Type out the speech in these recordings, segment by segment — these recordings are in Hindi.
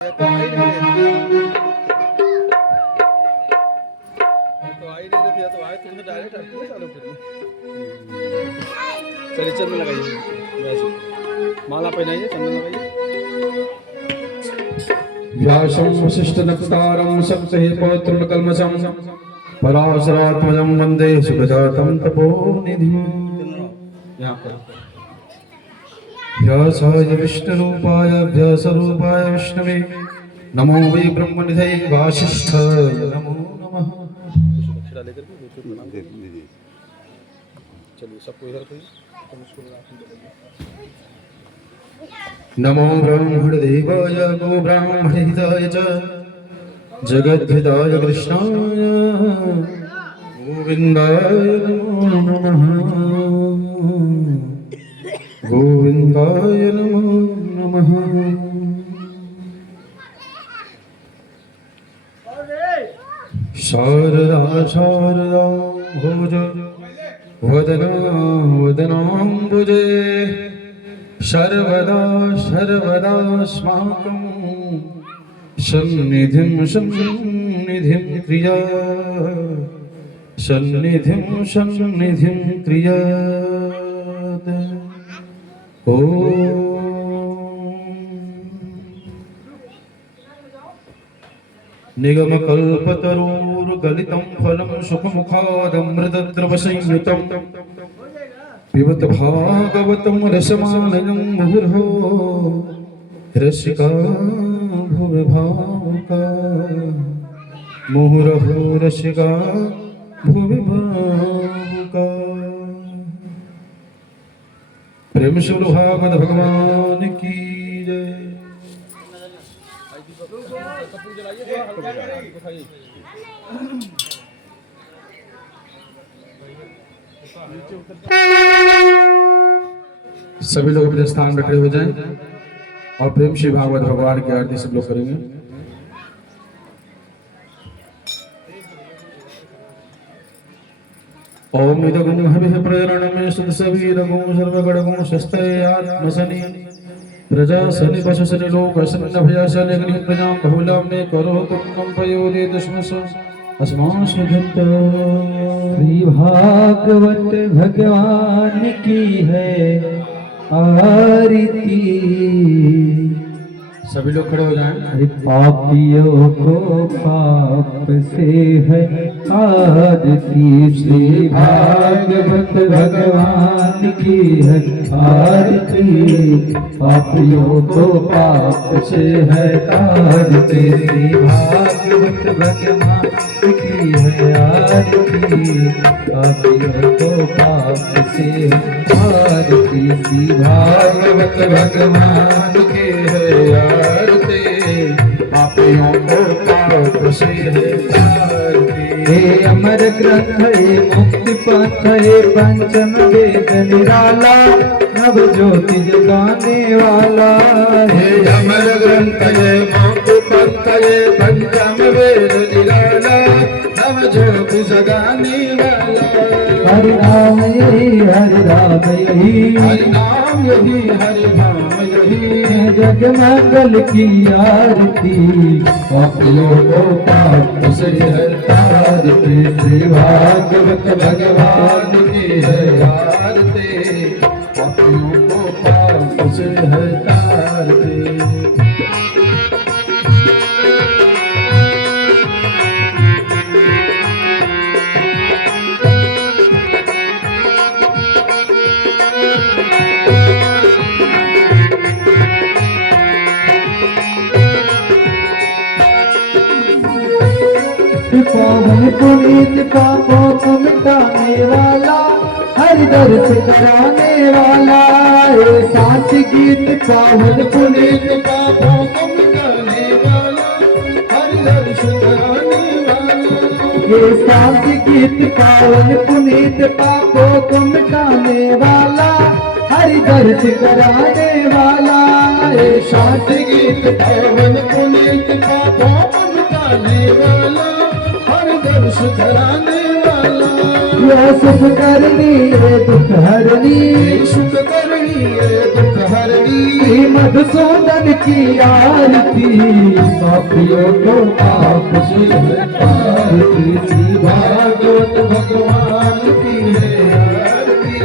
तो आ ही नहीं रहे तो आ ही नहीं रहे तो आए तुमने डायरेक्ट आपको चालू कर चलिए चंदन लगाइए वैसे माला पहनाइए चंदन लगाइए व्यासं वसिष्ठनप्तारं सप्तहि पौत्रं कल्मषं पराशरात्मजं वन्दे सुखजातं तपोनिधिं यहाँ पर व्यासाय विष्णुरूपाय व्यासरूपाय विष्णवे नमो वै ब्रह्मनिधये वासिष्ठाय नमो नमः। दक्षिणा लेकर के दूसरे प्रणाम कर लीजिए। चलिए सबको इधर करिए तुम इसको नमो ब्रह्मदेवाय गो ब्राह्मणहिताय च जगद्धिताय कृष्णाय गोविन्दाय नमो नमः गोविन्दाय नमो नमः। शारदा शारदा भोज वदना वदनाम्बुजे सर्वदा सर्वदास्माकं सन्निधिं सन्निधिं क्रिया सन्निधिं सन्निधिं क्रियात्। निगमकल्पतरोर्गलितं फलं सुखमुखादमृतद्रवसंयुतं पिबत भागवतं रसमालयं मुहुर्हो रसिका भुवि भावुका मुहुर्हो रसिका भुवि भावुका। प्रेम से भागवत भगवान की जय। कपूर जलाइए हल्का दिखाइए सभी लोग अपने स्थान में खड़े हो जाएं और प्रेम से भागवत भगवान की आरती सब लोग करेंगे। ओम निदगुण हविः प्रजननमे सुतसवीरगुण सर्वगणगुण स्वस्ते आत्मसनि प्रजा सनि पशु सनि लोक सन्न भयासनि अग्नि प्रजां बहुलां ने करो तुम पयोदे दशमस अस्मासुधन्त। श्री भागवत भगवान की है आरती। सभी लोग खड़े हो जाएं। पापियों को पाप से है आरती। श्री भागवत भगवान की है आरती। पापियों को पाप से है आरती। श्री भागवत भगवान की है आरती। पापियों को पाप से है आरती। श्री भागवत भगवान की है आरती। पापियों को पाप से है आरती। हे अमर ग्रंथ हे मुक्ति पथ हे पंचम वेद निराला नव ज्योति जगाने वाला। हे अमर ग्रंथ हे मुक्ति पंथ हे पंचम वेद निराला नव ज्योति जगाने वाला। हरि नाम यही हरि नाम यही हरि नाम यही हरि नाम यही जग मंगल की आरती। पापियों को पाप से है आरती। श्री भागवत भगवान की है आरती। पापियों को पाप से है आरती। पावन पुनीत पापों को मिटाने वाला हरि दर्श कराने वाला। हे साच गीत पावन पुनीत पापों को मिटाने वाला हरि दर्श कराने वाला। ये साच गीत पावन पुनीत पापों को मिटाने वाला हरि दर्श कराने वाला। हे साच गीत पावन पुनीत पापों को मिटाने वाला दर्श कराने वाला। यह सुख करनी है दुख हरनी सुख करनी किए दुख हरणी मधुसूदन की आरती पापियों को पाप से हटाती श्री भागवत भगवान की है आरती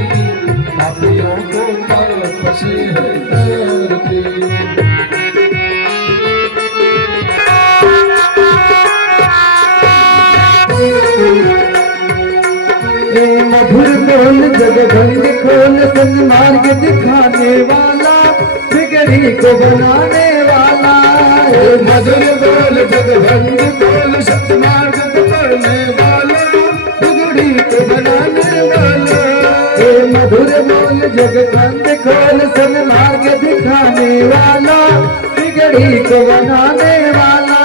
पापियों को पाप से हटाती मधुर बोल जगदंड खोल सन्मार्ग दिखाने वाला बिगड़ी को बनाने वाला मधुर बोल जगदंड बोल सन्मार्ग दिखाने वाला बिगड़ी को बनाने वाला मधुर बोल जगदंड खोल सन्मार्ग दिखाने वाला बिगड़ी को बनाने वाला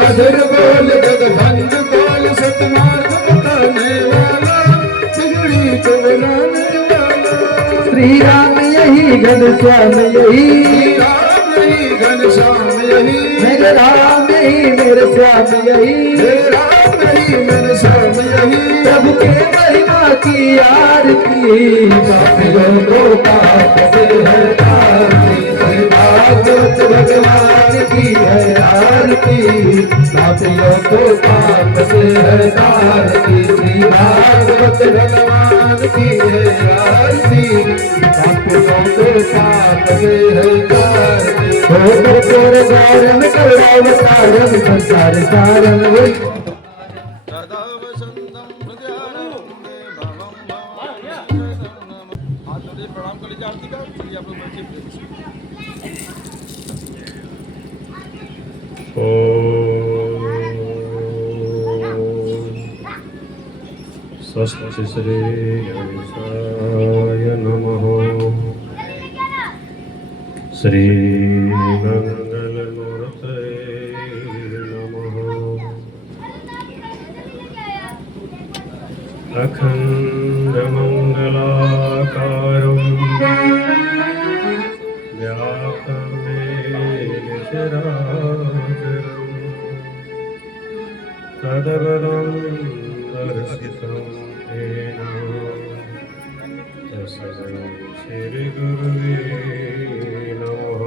मधुर बोल जगदंड बोल सन्मार्ग दिखाने वाला बिगड़ी को बनाने वाला श्री राम यही घनश्याम यही घनश्याम यही मेरे राम यही मेरे श्याम यही राम यही मेरे श्याम यही प्रभु के महिमा की आरती पापियों को पाप से हटाती श्री भागवत भगवान की है आरती पापियों को पाप से हटाती श्री भागवत भगवान की है आरती पापियों को पाप से हटाती गौरम करुणावतारम संसार सारम सदा वसंतम हृदयारंभे भवम भवानी हाथ जोड़े प्रणाम कर लीजिए आरती का चलिए आप लोग बैठिए स्वस्ति श्री गणेशाय नमः श्री मंगलमूर्तये नमः अखण्डमङ्गलाकारं व्याप्तमेन चराचरं तदपदं दर्शितं येन तस्मै श्रीगुरुवे नमः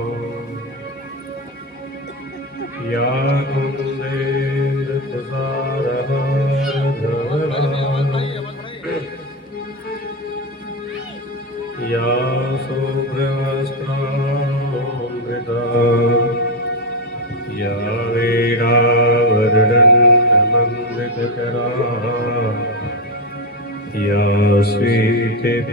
या कुन्देन्द्रप्रसारहारधवला या शुभ्रवस्त्रामृता या वीरावरणमण्डितकरा या स्वीतिपदमासना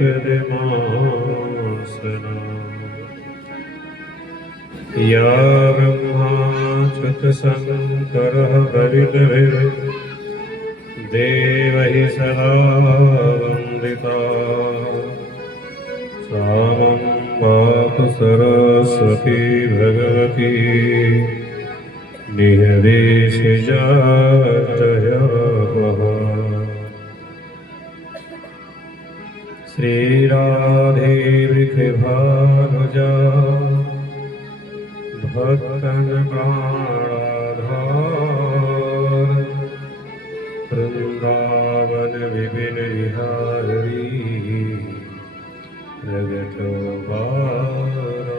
या ब्रह्माच्युतशङ्करः भवितभिः देवैः सदा वन्दिता सा मम वाप सरस्वती भगवती निःदेशजातयः श्रीराधे वृषभानुजा भक्तन प्राणाधार वृंदावन विपिन विहारी प्रगटो बारंबार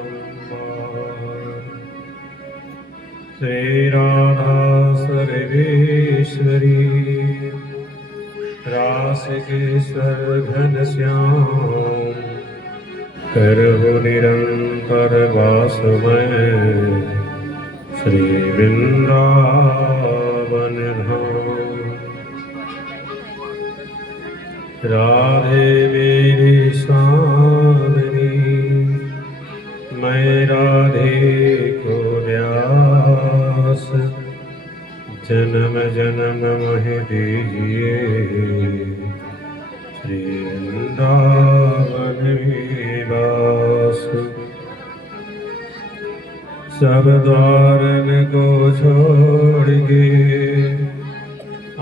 श्री राधा सर्वेश्वरी रासिकेश्वर घनश्याम करहु निरंतर वासमय श्री वृंदावन धाम राधे मेरी स्वामिनी मैं राधे को व्यास जन्म जन्म मोहि दीजिए श्री वृंदावन निवास सब द्वारन को छोड़ के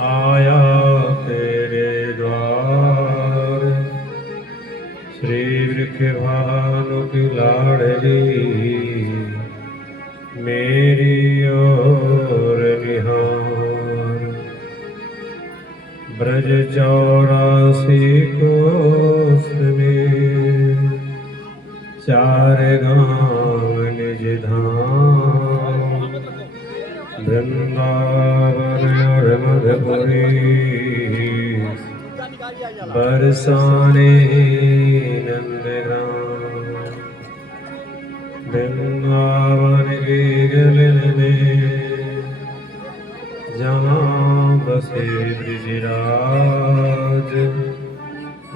आया तेरे द्वार श्री वृषभानु की लाडली मेरी ओर निहार ब्रज 84 कोस में चार गांव निज धाम, वृंदावन और मधुपुरी, बरसाने नंदग्राम। वृंदावन के गगन में जहाँ बसे ब्रिजराज,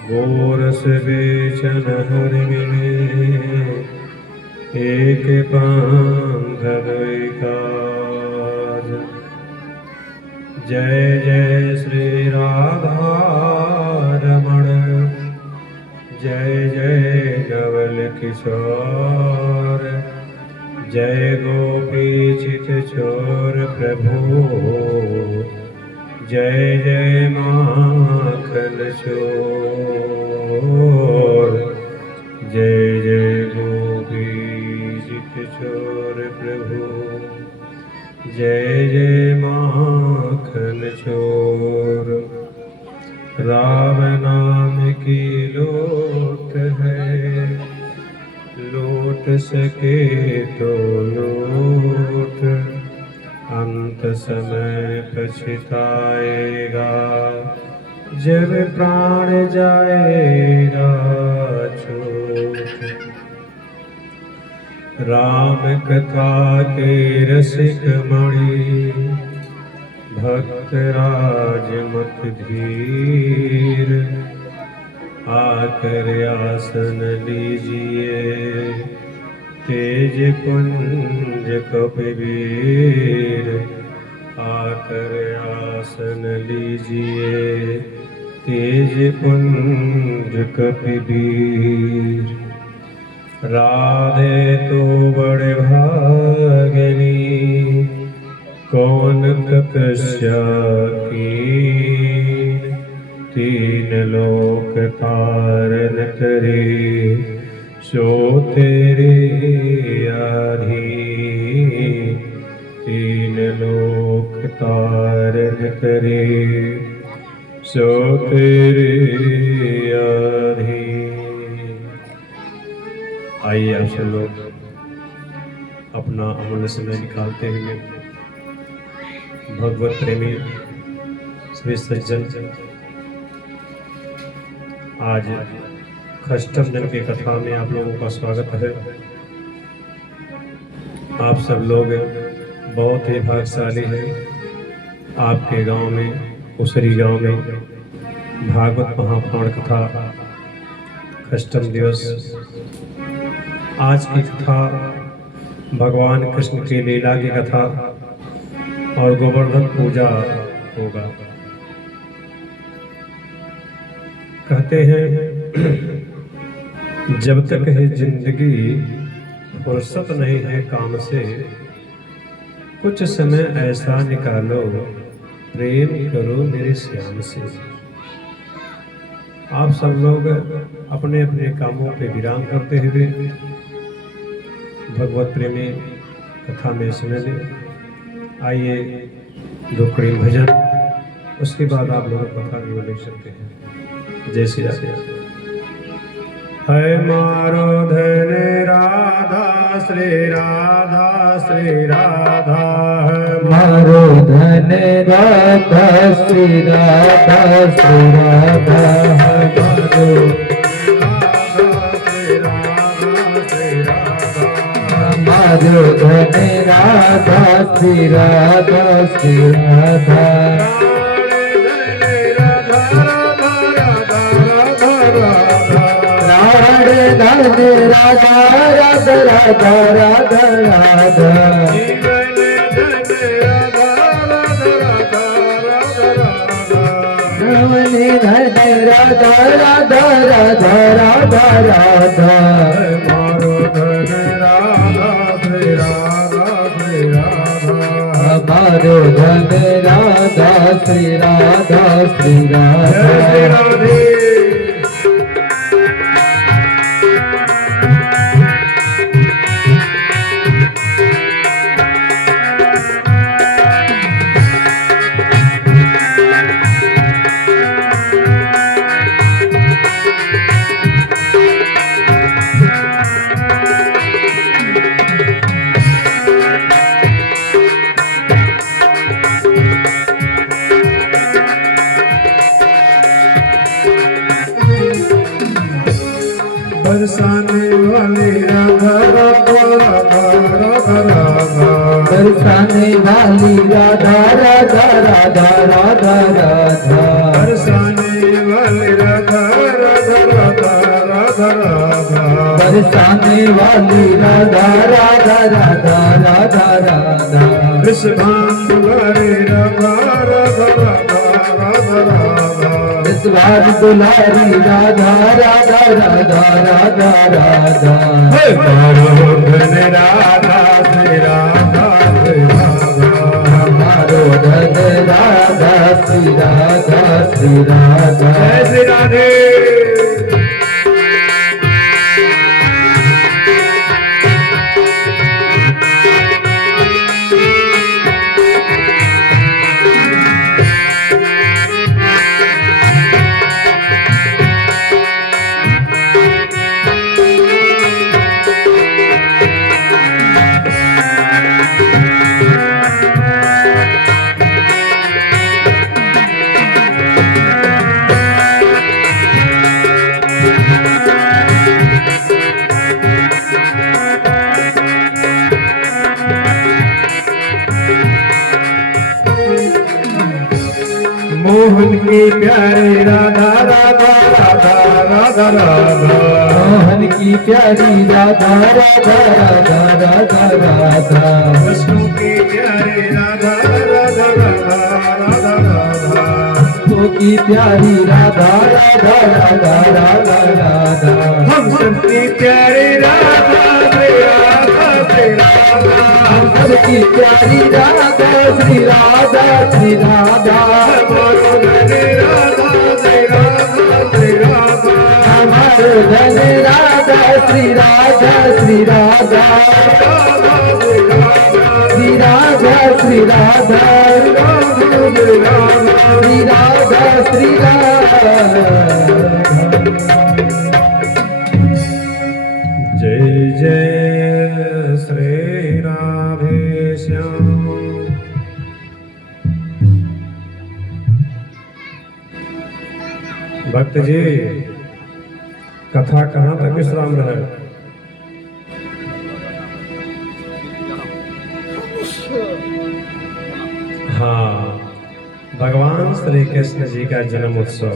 गोरस बेचन हरि मिले, एक पंथ दुई काज। जय जय श्री राधा रमण, जय जय गवल किशोर, जय गोपी चित चोर प्रभु, जय जय माखन चोर, जय जय गोपी चित चोर प्रभु, जय जय माखन चोर। राम नाम की लोट है, लूट सके तो लूट, अंत समय पछताएगा, जब प्राण जाएगा छूट। राम कथा के रसिक मणि, भक्त राज मत धीर, आकर आसन लीजिए, तेज पुंज कपिवीर। आकर आसन लीजिए, तेज पुंज कपिवीर। राधे तो बड़े भागिनी, कौन तपस्या कीन, तीन लोक तारन करे, सो तेरे अधीन। तीन लोक तारन करे, सो तेरे अधीन। आइए आप सब लोग अपना अमूल्य समय निकालते हुए भगवत प्रेमी श्री सज्जन आज खष्टभजन की कथा में आप लोगों का स्वागत है। आप सब लोग बहुत ही भाग्यशाली हैं। आपके गांव में, उसरी गांव में भागवत महापुराण कथा खष्टम दिवस। आज की कथा भगवान कृष्ण की लीला की कथा और गोवर्धन पूजा होगा। कहते हैं जब तक है जिंदगी फुर्सत नहीं है काम से, कुछ समय ऐसा निकालो प्रेम करो मेरे श्याम से। आप सब लोग अपने अपने कामों पे विराम करते हुए भगवत प्रेमी कथा में सुने लें। आइए दो प्रेम भजन, उसके बाद आप लोग कथा भी देख सकते हैं। जय श्री राधे। है मारो धन राधा श्री राधा श्री राधा, है मारो धन राधा श्री राधा श्री राधा, है मारो मारो धन राधा श्री राधा श्री राधा। राधे राधा राधा राधा राधा राधा, रमणी धने राधा राधा राधा राधा राधा। मारो धन राधा श्री राधा श्री राधा, मारो धन राधा श्री राधा श्री राधा। बरसाने वाली राधा राधा राधा राधा राधा बरसाने वाली राधा राधा राधा राधा राधा बरसाने वाली राधा राधा राधा राधा राधा बरसाने वाली राधा राधा राधा राधा राधा विश्वान दुलारी राधा राधा राधा राधा राधा विश्वास दुलारी राधा राधा राधा राधा राधा हमारो धन राधा श्री राधा श्री राधा हमारो धन राधा श्री राधा श्री राधा जय श्री राधे मोहन की प्यारी राधा राधा राधा राधा राधा मोहन की प्यारी राधा राधा राधा राधा राधा कृष्ण की प्यारी राधा राधा राधा राधा राधा तो की प्यारी राधा राधा राधा राधा राधा हम सबकी प्यारी राधा श्री राधा श्री राधा हम सबकी प्यारी राधा श्री राधा श्री राधा हमारो धन राधा श्री राधा श्री राधा हमारो धन राधा श्री राधा श्री राधा श्री राधा श्री राधा श्री राधा श्री राधा जय जय श्री राधे श्याम भक्त जी कथा कहाँ तक विश्राम रहे हाँ भगवान श्री कृष्ण जी का जन्म उत्सव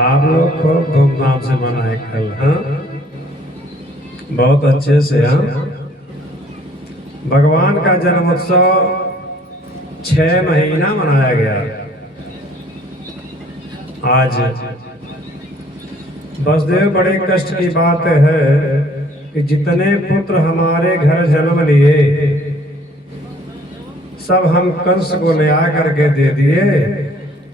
आप लोग खूब धूमधाम से मनाए कल हाँ बहुत अच्छे से हाँ भगवान का जन्म उत्सव 6 महीना मनाया गया आज वसुदेव बड़े कष्ट की बात है कि जितने पुत्र हमारे घर जन्म लिए सब हम कंस को ले आकर के दे दिए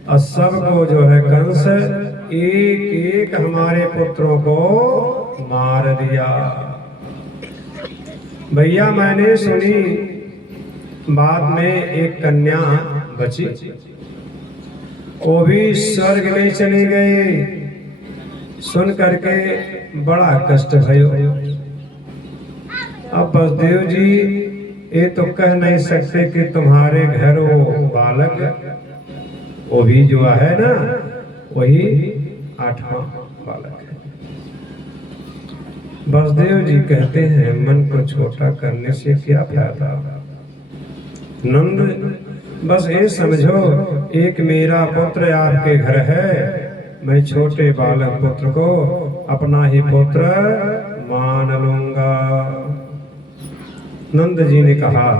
और सबको जो है कंस एक एक हमारे पुत्रों को मार दिया। भैया मैंने सुनी बाद में एक कन्या बची वो भी स्वर्ग में चली गई सुन करके बड़ा कष्ट भयो। अब वसुदेव जी ये तो कह नहीं सकते कि तुम्हारे घर वो बालक वो भी जो है ना वही 8वां बालक है। वसुदेव जी कहते हैं मन को छोटा करने से क्या फायदा नंद बस ये समझो एक मेरा पुत्र आपके घर है मैं छोटे बालक पुत्र को अपना ही पुत्र मान लूंगा। नंद जी ने कहा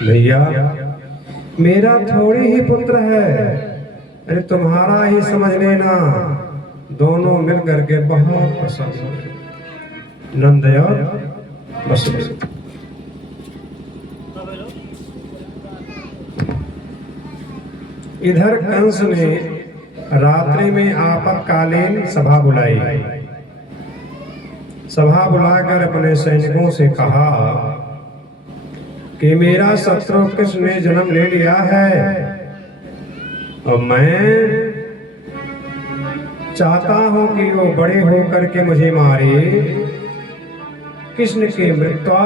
भैया मेरा थोड़ी ही पुत्र है अरे तुम्हारा ही समझ लेना दोनों मिल करके बहुत पसंद हो नंद और बस इधर कंस ने रात्रि में आपातकालीन सभा बुलाई सभा बुलाकर अपने सैनिकों से कहा कि मेरा शत्रु कृष्ण ने जन्म ले लिया है और मैं चाहता हूं कि वो बड़े होकर के मुझे मारे कृष्ण की मृत्यु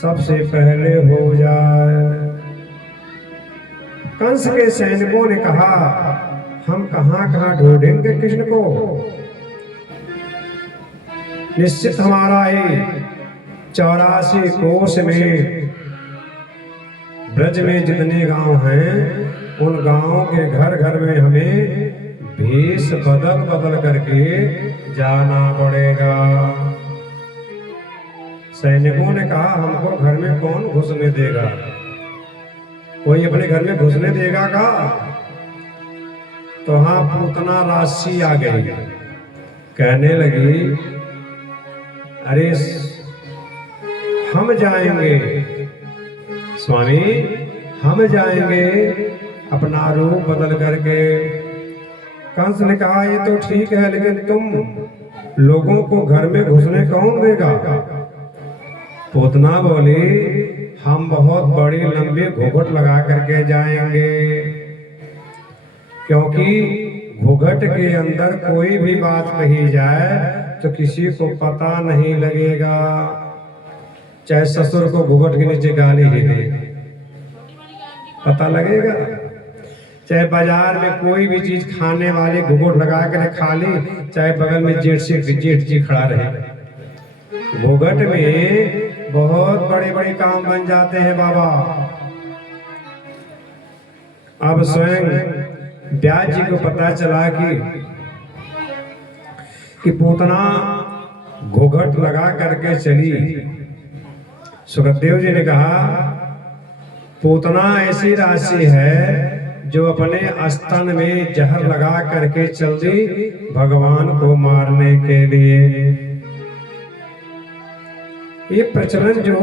सबसे पहले हो जाए। कंस के सैनिकों ने कहा हम कहां कहां ढूंढेंगे कृष्ण को निश्चित हमारा ही 84 कोस में ब्रज में जितने गांव हैं उन गांवों के घर घर में हमें भेष बदल बदल करके जाना पड़ेगा। सैनिकों ने कहा हमको घर में कौन घुसने देगा, कोई अपने घर में घुसने देगा का? तो हाँ पूतना राशि आ गई, कहने लगी अरे हम जाएंगे स्वामी, हम जाएंगे अपना रूप बदल करके। कंस ने कहा ये तो ठीक है, लेकिन तुम लोगों को घर में घुसने कौन देगा? पूतना बोली हम बहुत बड़ी लंबी घूंघट लगा करके जाएंगे, क्योंकि घूंघट के अंदर कोई भी बात कही जाए तो किसी को पता नहीं लगेगा। चाहे ससुर को घूंघट के नीचे गाली ही दे, पता लगेगा? चाहे बाजार में कोई भी चीज खाने वाली घूंघट लगा कर खा ली, चाहे बगल में जेठ जी खड़ा रहे। घूंघट में बहुत बड़े बड़े काम बन जाते हैं बाबा। अब स्वयं व्यास जी को पता चला कि पूतना घूंघट लगा करके चली। सुखदेव जी ने कहा पूतना ऐसी राशि है जो अपने स्तन में जहर लगा करके चल दी भगवान को मारने के लिए। ये प्रचलन जो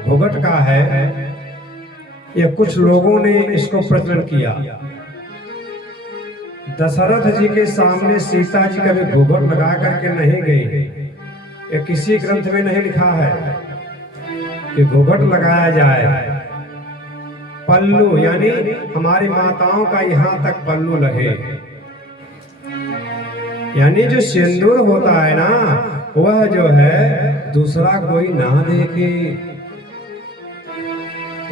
घूंघट का है, ये कुछ लोगों ने इसको प्रचलन किया। दशरथ जी के सामने सीता जी कभी घूंघट लगा करके नहीं गई, ये किसी ग्रंथ में नहीं लिखा है कि घूंघट लगाया जाए। पल्लू यानी हमारी माताओं का यहाँ तक पल्लू लगे, यानी जो सिंदूर होता है ना, वह जो है दूसरा कोई ना देखे।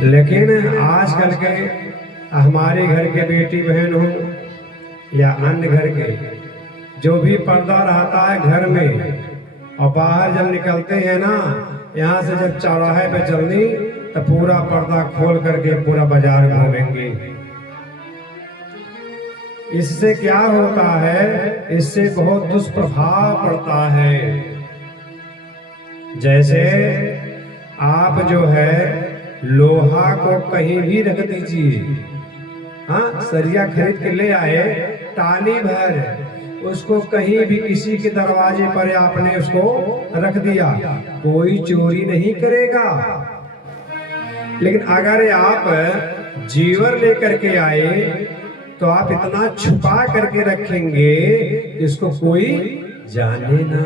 लेकिन आजकल के हमारे घर के बेटी बहन हो या अन्य घर के, जो भी पर्दा रहता है घर में, और बाहर जब निकलते हैं ना, यहाँ से जब चौराहे पे चलनी तो पूरा पर्दा खोल करके पूरा बाजार घूमेंगे। इससे क्या होता है, इससे बहुत दुष्प्रभाव पड़ता है। जैसे आप जो है लोहा को कहीं भी रख दीजिए, हाँ सरिया खरीद के ले आए टाली भर, उसको कहीं भी किसी के दरवाजे पर आपने उसको रख दिया, कोई चोरी नहीं करेगा। लेकिन अगर आप जीवर लेकर के आए तो आप इतना छुपा करके रखेंगे इसको कोई जाने ना।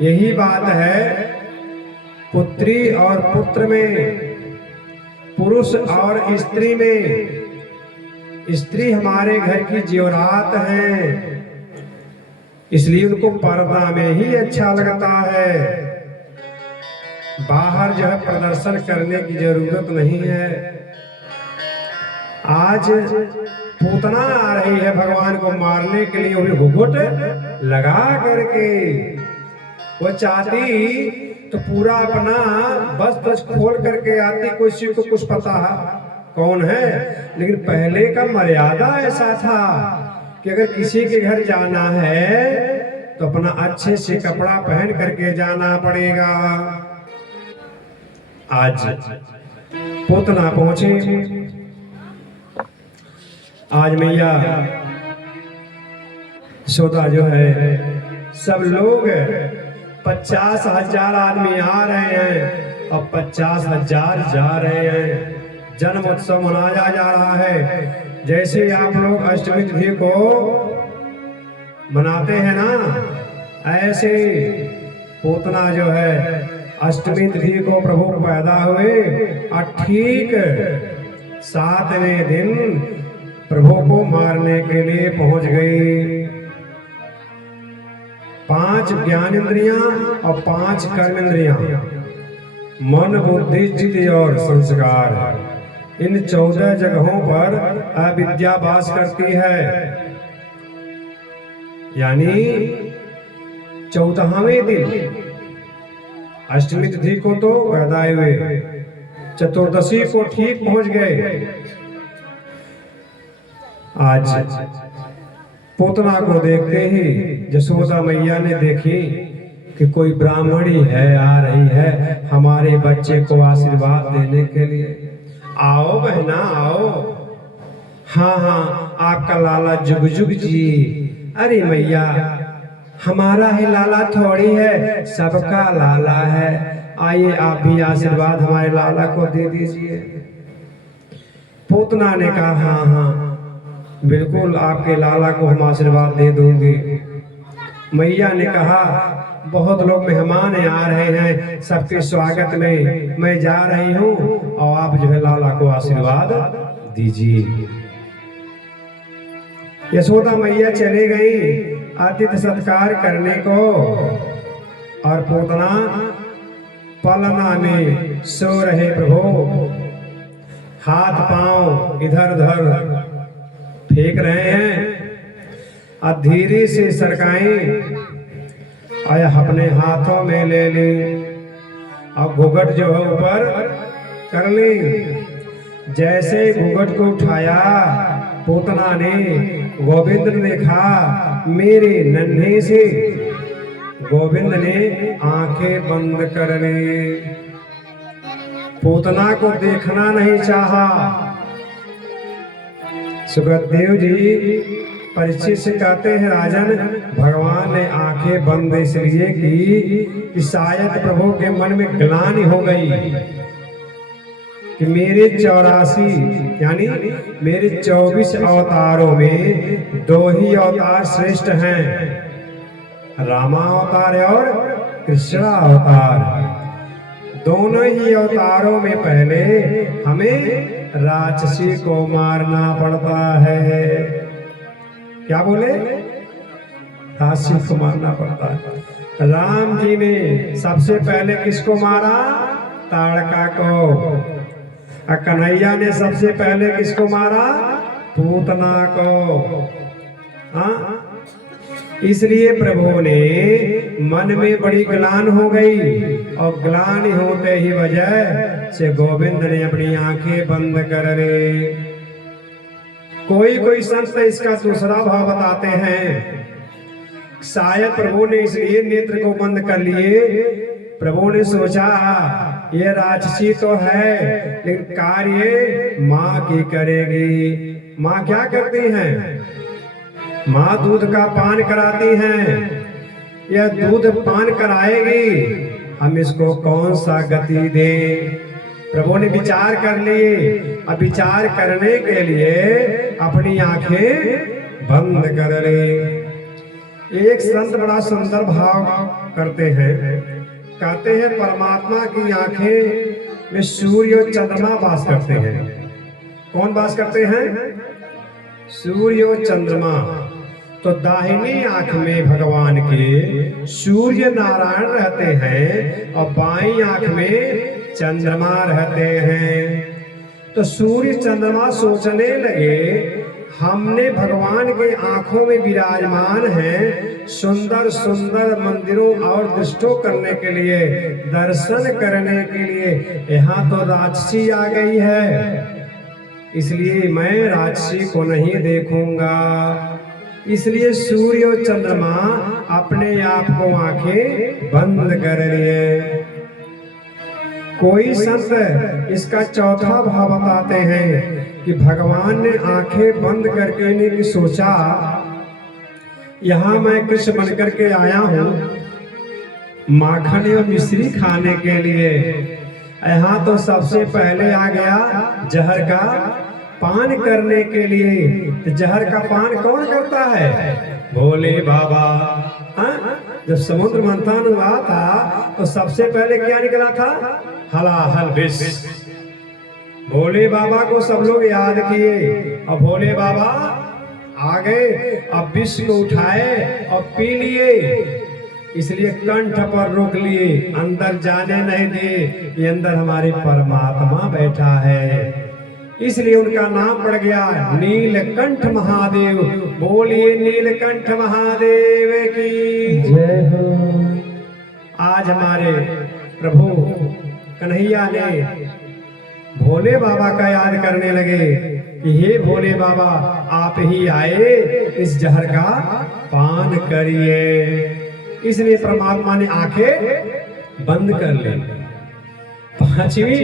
यही बात है पुत्री और पुत्र में, पुरुष और स्त्री में। स्त्री हमारे घर की जेवरात है, इसलिए उनको पर्दा में ही अच्छा लगता है। बाहर जो है प्रदर्शन करने की जरूरत नहीं है। आज पूतना आ रही है भगवान को मारने के लिए, वो भी घूंघट लगा करके। वो चाहती तो पूरा अपना बस खोल करके आती, किसी को कुछ पता है कौन है। लेकिन पहले का मर्यादा ऐसा था कि अगर किसी के घर जाना है तो अपना अच्छे से कपड़ा पहन करके जाना पड़ेगा। आज पूतना पहुंचे, आज मैया यशोदा जो है, सब लोग 50,000 आदमी आ रहे हैं और 50,000 जा रहे हैं। जन्म उत्सव मनाया जा रहा है। जैसे आप लोग अष्टमी तिथि को मनाते हैं ना, ऐसे पूतना जो है अष्टमी तिथि को प्रभु पैदा हुए और ठीक 7वें दिन प्रभु को मारने के लिए पहुंच गई। 5 ज्ञानेंद्रियां और 5 कर्मेंद्रियां, मन बुद्धि चित्त और संस्कार, इन 14 जगहों पर अविद्या वास करती है। यानी 14वें दिन अष्टमी तिथि को तो पैदा हुए, चतुर्दशी को ठीक पहुंच गए। आज पोतना को देखते ही यशोदा मैया ने देखी कि कोई ब्राह्मणी है आ रही है हमारे बच्चे को आशीर्वाद देने के लिए। आओ बहना आओ। हाँ हाँ, आपका लाला जुग जुग जी। अरे मैया, हमारा ही लाला थोड़ी है, सबका लाला है। आइए आप भी आशीर्वाद हमारे लाला को दे दीजिए। पूतना ने कहा हाँ हाँ बिल्कुल, आपके लाला को हम आशीर्वाद दे दूंगी। मैया ने कहा बहुत लोग मेहमान आ रहे हैं, सबके स्वागत में मैं जा रही हूँ और आप जो है लाला को आशीर्वाद दीजिए। यशोदा मैया चले गई आतिथ्य सत्कार करने को, और पूतना पलना में सो रहे प्रभु, हाथ पांव इधर उधर फेंक रहे हैं। और धीरे से सरकाएं और अपने हाथों में ले ली और घुघट जो है ऊपर कर ली। जैसे घुघट को उठाया पूतना ने, गोविंद ने देखा मेरे नन्हे से, गोविंद ने आंखें बंद कर ली। पूतना को देखना नहीं चाहा। सुखदेव जी परीक्षित से कहते हैं राजन, भगवान ने आंखें बंद इसलिए की कि शायद प्रभु के मन में ग्लानि हो गई कि मेरे 84 यानी मेरे 24 अवतारों में 2 ही अवतार श्रेष्ठ हैं, रामा अवतार और कृष्ण अवतार। दोनों ही अवतारों में पहले हमें राक्षसी को मारना पड़ता है। क्या बोले? राक्षसी को मारना पड़ता है। राम जी ने सबसे पहले किसको मारा? ताड़का को। कन्हैया ने सबसे पहले किसको मारा? पूतना को। हाँ, इसलिए प्रभु ने मन में बड़ी ग्लानि हो गई, और ग्लानि होते ही वजह से गोविंद ने अपनी आंखें बंद कर ली। कोई कोई संत इसका दूसरा भाव बताते हैं, शायद प्रभु ने इसलिए नेत्र को बंद कर लिए, प्रभु ने सोचा ये राक्षसी तो है लेकिन कार्य माँ की करेगी। माँ क्या करती हैं? माँ दूध का पान कराती हैं, यह दूध पान कराएगी, हम इसको कौन सा गति दें? प्रभु ने विचार कर लिए। अब विचार करने के लिए अपनी आंखें बंद कर ले। एक संत बड़ा सुंदर भाव करते हैं, कहते हैं परमात्मा की आंखें में सूर्य और चंद्रमा वास करते हैं। कौन वास करते हैं? सूर्य और चंद्रमा। तो दाहिनी आंख में भगवान के सूर्य नारायण रहते हैं और बाईं आंख में चंद्रमा रहते हैं। तो सूर्य चंद्रमा सोचने लगे हमने भगवान के आंखों में विराजमान हैं, सुंदर सुंदर मंदिरों और दृष्टों करने के लिए, दर्शन करने के लिए, यहाँ तो राक्षसी आ गई है, इसलिए मैं राक्षसी को नहीं देखूंगा। इसलिए सूर्य और चंद्रमा अपने आप को आंखें बंद कर लिए। कोई संत इसका चौथा भाव बताते हैं कि भगवान ने आंखें बंद करके सोचा यहाँ मैं कृष्ण बनकर के आया हूँ माखन और मिश्री खाने के लिए, यहाँ तो सबसे पहले आ गया जहर का पान करने के लिए। तो जहर का पान कौन करता है? भोले बाबा। हाँ? जब समुद्र मंथन हुआ था तो सबसे पहले क्या निकला था? हलाहल विष। भोले बाबा को सब लोग याद किए और भोले बाबा आ गए, अब विष को उठाए और पी लिए, इसलिए कंठ पर रोक लिए, अंदर जाने नहीं दिए। ये अंदर हमारे परमात्मा बैठा है, इसलिए उनका नाम पड़ गया नीलकंठ महादेव। बोलिए नीलकंठ महादेव की जय हो। आज हमारे प्रभु कन्हैया ने भोले बाबा का याद करने लगे कि हे भोले बाबा, आप ही आए, इस जहर का पान करिए। इसलिए परमात्मा ने आंखें बंद कर ली। पांचवी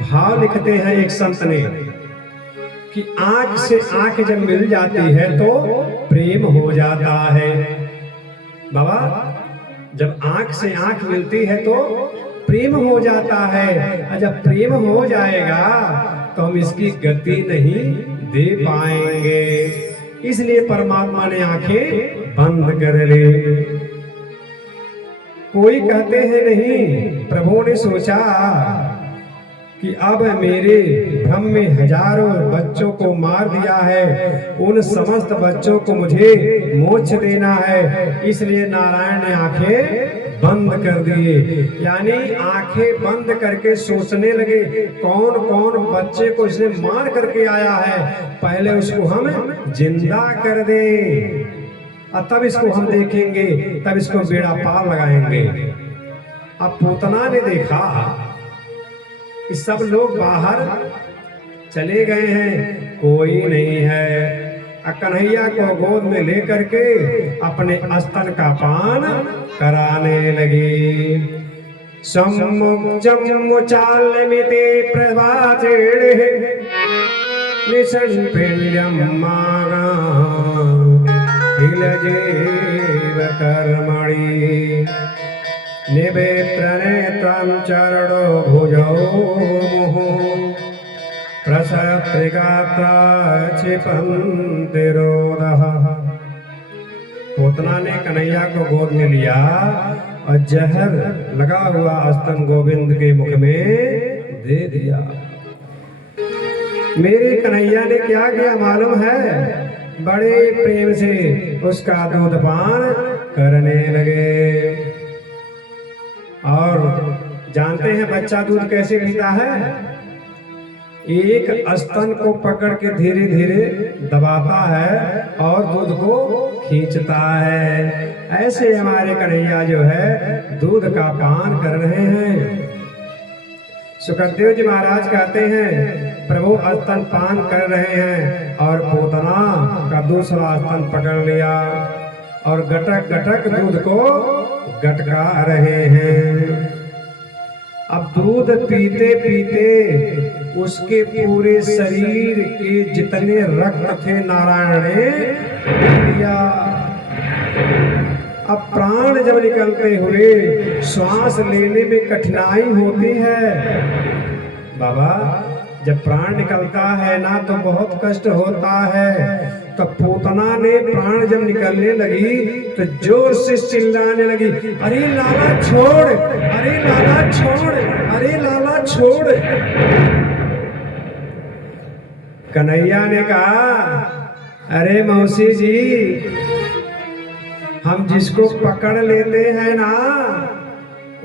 भाव लिखते हैं एक संत ने कि आंख से आंख जब मिल जाती है तो प्रेम हो जाता है। बाबा, जब आंख से आंख मिलती है तो प्रेम हो जाता है, और जब प्रेम हो जाएगा तो हम इसकी गति नहीं दे पाएंगे। इसलिए परमात्मा ने आंखें बंद कर ली। कोई कहते हैं नहीं, प्रभु ने सोचा कि अब मेरे भ्रम में हजारों बच्चों को मार दिया है, उन समस्त बच्चों को मुझे मोक्ष देना है। इसलिए नारायण ने आंखें बंद कर दिए। यानी आंखें बंद करके सोचने लगे कौन कौन बच्चे को इसने मार करके आया है, पहले उसको हम जिंदा कर दें और तब इसको हम देखेंगे, तब इसको बेड़ा पार लगाएंगे। अब पूतना ने देखा कि सब लोग बाहर चले गए हैं, कोई नहीं है। कन्हैया को गोद में लेकर के अपने स्तन का पान कराने लगी। सम्मुचालमिते प्रभाचेड़े निसंपिण्यं मागा हिलजेव कर्मणि निवेत्रनेत्रं चरणो भुजौ मुहुः प्रसत्रिगात्रा क्षिपन्तिरोदः। पूतना ने कन्हैया को गोद में लिया और जहर लगा हुआ स्तन गोविंद के मुख में दे दिया। मेरे कन्हैया ने क्या किया मालूम है? बड़े प्रेम से उसका दूध पान करने लगे। और जानते हैं बच्चा दूध कैसे पीता है? एक स्तन को पकड़ के धीरे धीरे दबाता है और दूध को खींचता है। ऐसे हमारे कन्हैया जो है दूध का पान कर रहे हैं। सुखदेव जी महाराज कहते हैं प्रभु स्तन पान कर रहे हैं और पूतना का दूसरा स्तन पकड़ लिया और गटक गटक दूध को गटका रहे हैं। अब दूध पीते पीते उसके पूरे शरीर के जितने रक्त थे नारायण ने लिया। अब प्राण जब निकलते हुए श्वास लेने में कठिनाई होती है। बाबा, जब प्राण निकलता है ना तो बहुत कष्ट होता है। तो पूतना ने प्राण जब निकलने लगी तो जोर से चिल्लाने लगी, अरे लाला छोड़, अरे लाला छोड़, अरे लाला छोड़। कन्हैया ने कहा, अरे मौसी जी, हम जिसको पकड़ लेते हैं ना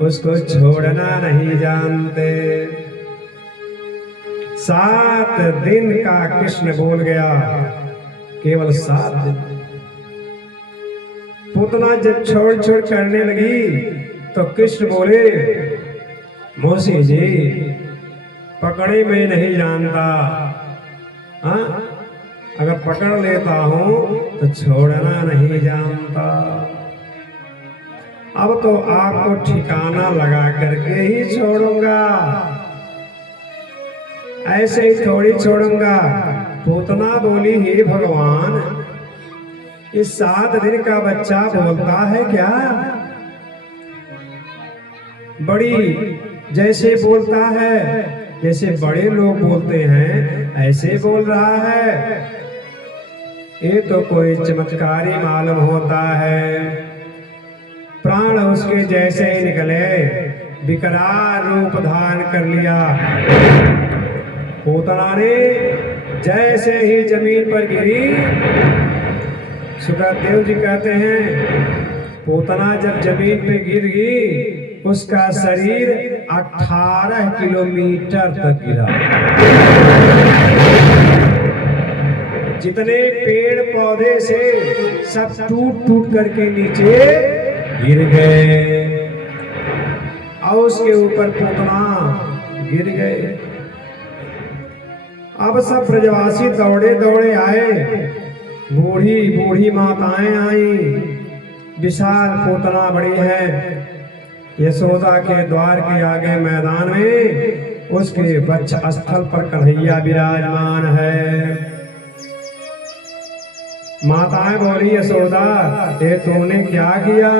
उसको छोड़ना नहीं जानते। 7 दिन का कृष्ण बोल गया, केवल 7 दिन। पूतना जब छोड़ छोड़ करने लगी तो कृष्ण बोले, मौसी जी पकड़े मैं नहीं जानता, हाँ? अगर पकड़ लेता हूं तो छोड़ना नहीं जानता। अब तो आपको ठिकाना लगा करके ही छोड़ूंगा, ऐसे ही थोड़ी छोड़ूंगा। पूतना बोली, हे भगवान, इस 7 दिन का बच्चा बोलता है क्या? बड़ी जैसे बोलता है, जैसे बड़े लोग बोलते हैं ऐसे बोल रहा है। ये तो कोई चमत्कारी मालूम होता है। प्राण उसके जैसे ही निकले, विकराल रूप धारण कर लिया। पूतना ने जैसे ही जमीन पर गिरी, सुखदेव जी कहते हैं पूतना जब जमीन पे गिर गई उसका शरीर 18 किलोमीटर तक गिरा। जितने पेड़ पौधे से सब टूट टूट करके नीचे गिर गए और उसके ऊपर पूतना गिर गए। अब सब ब्रजवासी दौड़े दौड़े आए, बूढ़ी बूढ़ी माताएं आई, विशाल पूतना बड़ी है। यशोदा के द्वार के आगे मैदान में उसके वक्ष स्थल पर कन्हैया विराजमान है। माताएं बोली, यशोदा ये तूने क्या किया?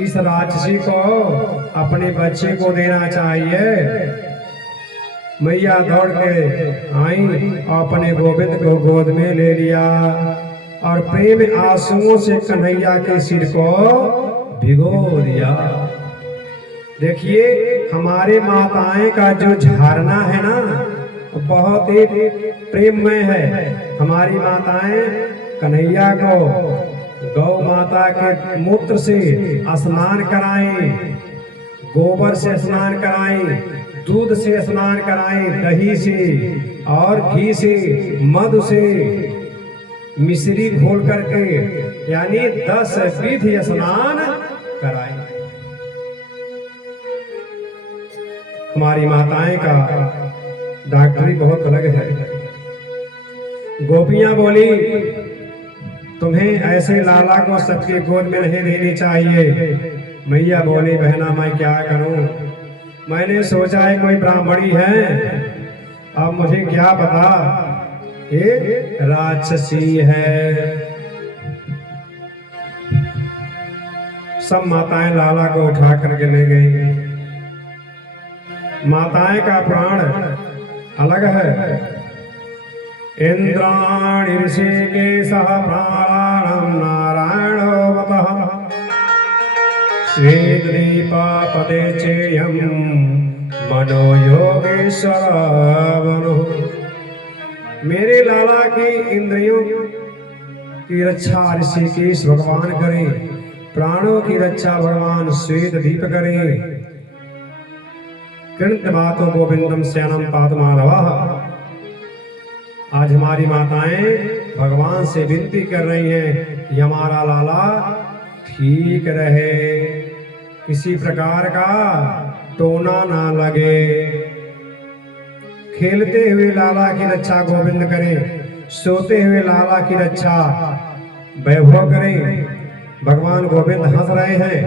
इस राक्षसी को अपने बच्चे को देना चाहिए। मैया दौड़ के आई और अपने गोविंद को गोद में ले लिया और प्रेम आंसुओं से कन्हैया के सिर को भिगो दिया। देखिए हमारे माताएं का जो झरना है ना बहुत ही प्रेममय है। हमारी माताएं कन्हैया को गौ माता के मूत्र से स्नान कराएं, गोबर से स्नान कराएं, दूध से स्नान कराएं, दही से और घी से, मधु से, मिश्री घोल करके यानी 10 विधि स्नान कराएं। हमारी माताएं का डॉक्टरी बहुत अलग है। गोपियां बोली, तुम्हें ऐसे लाला को सबके गोद में नहीं देनी चाहिए। मैया बोली, बहना मैं क्या करूं? मैंने सोचा है कोई ब्राह्मणी है, अब मुझे क्या पता ये राक्षसी है। सब माताएं लाला को उठा करके ले गई। माताएं का प्राण अलग है। इंद्राणी ऋषिकेशः प्राणानां नारायणो वतः श्रीद्वीपापते चेयं मनो योगेश्वर वनो। मेरे लाला की इंद्रियों की रक्षा ऋषिकेश भगवान करें, प्राणों की रक्षा भगवान श्वेत दीप करें। कृण्यवातो गोविंदम श्यानम पादमाधवः। आज हमारी माताएं भगवान से विनती कर रही हैं कि हमारा लाला ठीक रहे, किसी प्रकार का टोना ना लगे। खेलते हुए लाला की रक्षा गोविंद करें, सोते हुए लाला की रक्षा वैभव करें। भगवान गोविंद हंस रहे हैं,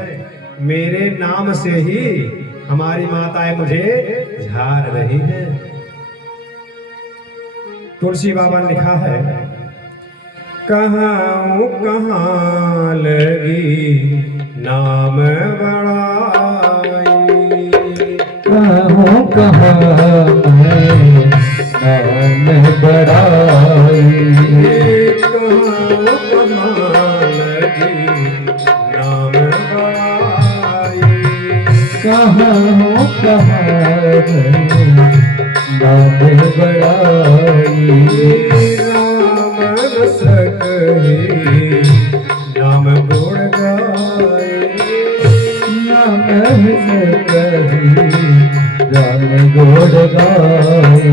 मेरे नाम से ही हमारी माताएं मुझे झाड़ रही हैं। तुलसी बाबा ने लिखा है, कहाँ कहाँ लगी नाम बड़ाई, कहाँ कहाँ मैं नाम बड़ाई, कहाँ कहाँ लगी नाम बड़ाई, कहाँ कहाँ मैं नाम बड़ाई। राम रसकही नाम गुण गाए, नाम कही राम गोड़ गाए,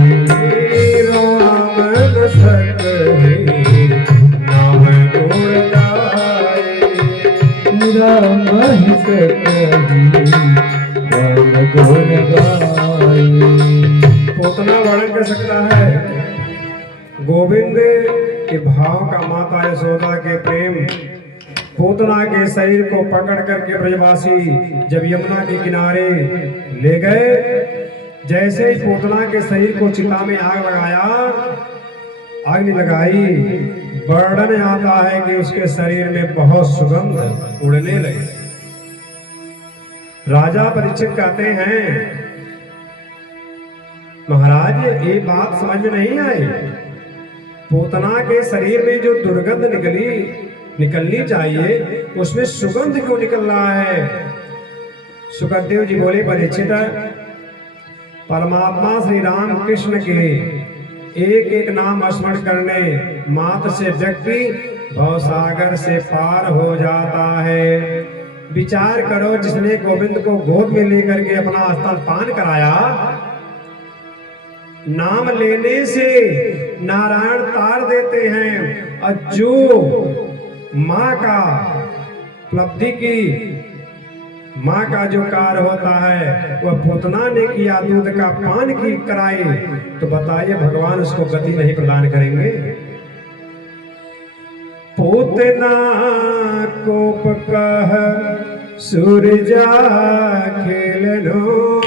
राम रसकही नाम गुण गाए, राम कही राम गोड़ गाए। उतना वर्णन कर सकता है गोविंद के भाव का माता यशोदा के प्रेम। पूतना के शरीर को पकड़ करके ब्रजवासी जब यमुना के किनारे ले गए, जैसे ही पूतना के शरीर को चिता में आग लगाया, अग्नि लगाई, वर्णन आता है कि उसके शरीर में बहुत सुगंध उड़ने लगे। राजा परीक्षित कहते हैं, महाराज ये बात समझ में नहीं आई, पूतना के शरीर में जो दुर्गंध निकलनी चाहिए उसमें सुगंध क्यों निकल रहा है? सुखदेव जी बोले, परीक्षित परमात्मा श्री राम कृष्ण के एक एक नाम स्मरण करने मात्र से व्यक्ति भवसागर से पार हो जाता है। विचार करो, जिसने गोविंद को गोद में लेकर के अपना स्तनपान कराया, नाम लेने से नारायण तार देते हैं। और जो माँ का उपलब्धि की, माँ का जो कार्य होता है वह पूतना ने किया, दूध का पान की कराए, तो बताइए भगवान उसको गति नहीं प्रदान करेंगे। पूतना कोप कह सूरजा खेलनो,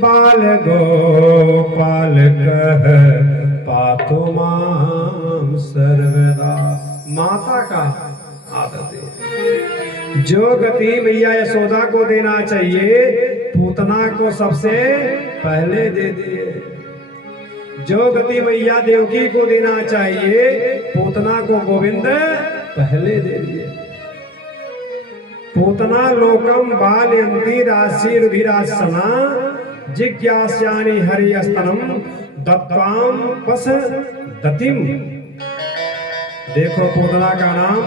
बाल गोपाल कह पातो माम सर्वदा। माता का आदर दे। जो गति मैया यशोदा को देना चाहिए पूतना को सबसे पहले दे दिए। जो गति मैया देवकी को देना चाहिए पूतना को गोविंद पहले दे दिए। पूतना लोकम बालयंती राशि रुधिरासना, जिज्ञास्यानि हरि स्तनम दत्ताम पस दतिम। देखो पूतना का नाम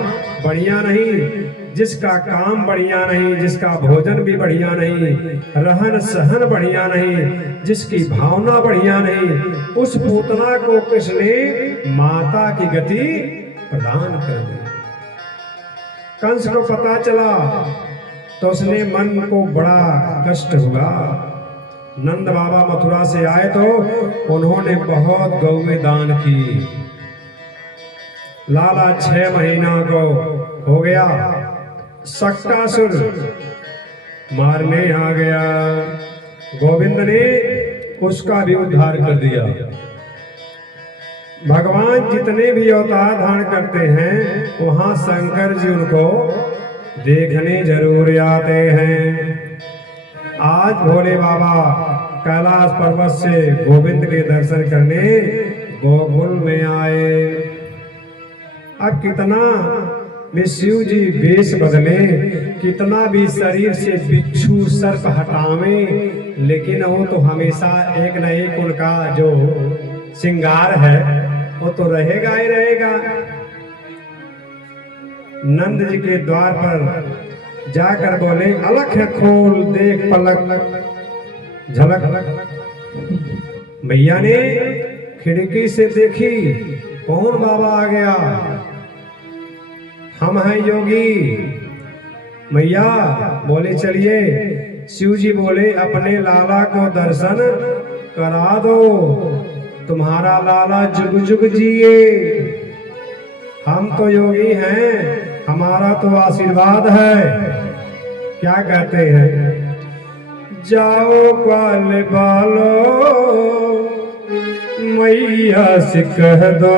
बढ़िया नहीं, जिसका काम बढ़िया नहीं, जिसका भोजन भी बढ़िया नहीं, रहन सहन बढ़िया नहीं, जिसकी भावना बढ़िया नहीं, उस पूतना को कृष्ण माता की गति प्रदान कर दी। कंस को पता चला तो उसने मन को बड़ा कष्ट हुआ। नंद बाबा मथुरा से आए तो उन्होंने बहुत गौएं दान की। लाला 6 महीना को हो गया, सक्कासुर मारने आ गया, गोविंद ने उसका भी उद्धार कर दिया। भगवान जितने भी अवतार धारण करते हैं वहां शंकर जी उनको देखने जरूर आते हैं। आज भोले बाबा कैलाश पर्वत से गोविंद के दर्शन करने गोकुल में आए। अब कितना भी शिव जी वेश बदले, कितना भी शरीर से बिच्छू सर्प हटावे, लेकिन वो तो हमेशा एक न एक उनका जो श्रृंगार है वो तो रहेगा ही रहेगा। नंद जी के द्वार पर जाकर बोले, अलख खोल देख पलक झलक। मैया ने खिड़की से देखी, कौन बाबा आ गया? हम हैं योगी। मैया बोले चलिए। शिव जी बोले, अपने लाला को दर्शन करा दो, तुम्हारा लाला जुग जुग जिए। हम तो योगी हैं, हमारा तो आशीर्वाद है। क्या कहते हैं? जाओ ग्वाल बालो मैया से कह दो,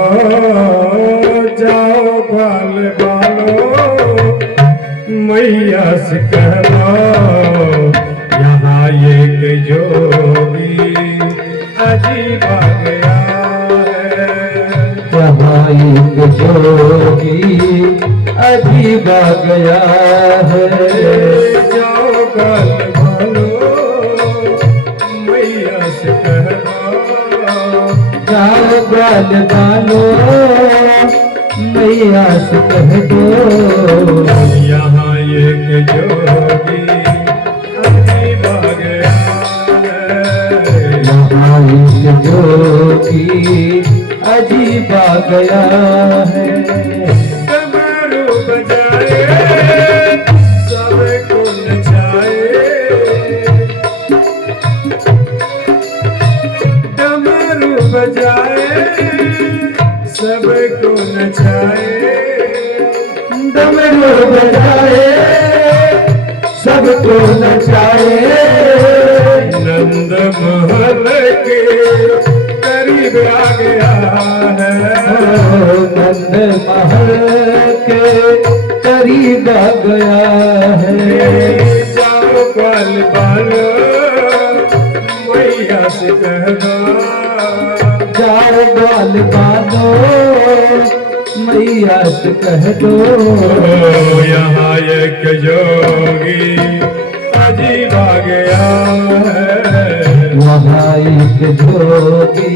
जाओ ग्वाल बालो मैया से कह दो, यहाँ एक जोगी अजीब आ गया है। यहाँ एक जोगी अजीब आ गया है। जाओ ग्वाल बालो मैया से कह दो, जाओ ग्वाल बालो मैया से कह दो, यहाँ एक जोगी अजीब आ गया है। यहाँ एक जोगी अजीब आ गया है। डमरू बजाए सबको नचाए, डमरू बजाए सबको नचाए, डमरू बजाए सबको नचाए। नंद महल के करीब आ गया है। नंद महल के करीब आ गया है। जाओ ग्वाल बालो मैया से कह दो, जाओ ग्वाल बालो मैया से कह दो, यहाँ एक जोगी अजीब आ गया है। वहाँ एक जोगी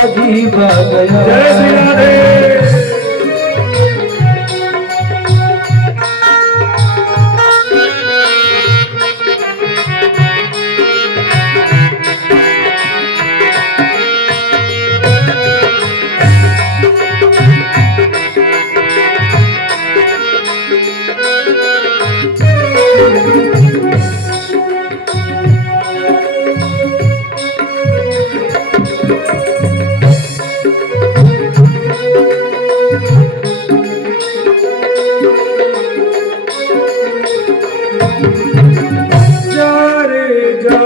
अजीब आ गया। जय श्री राधे।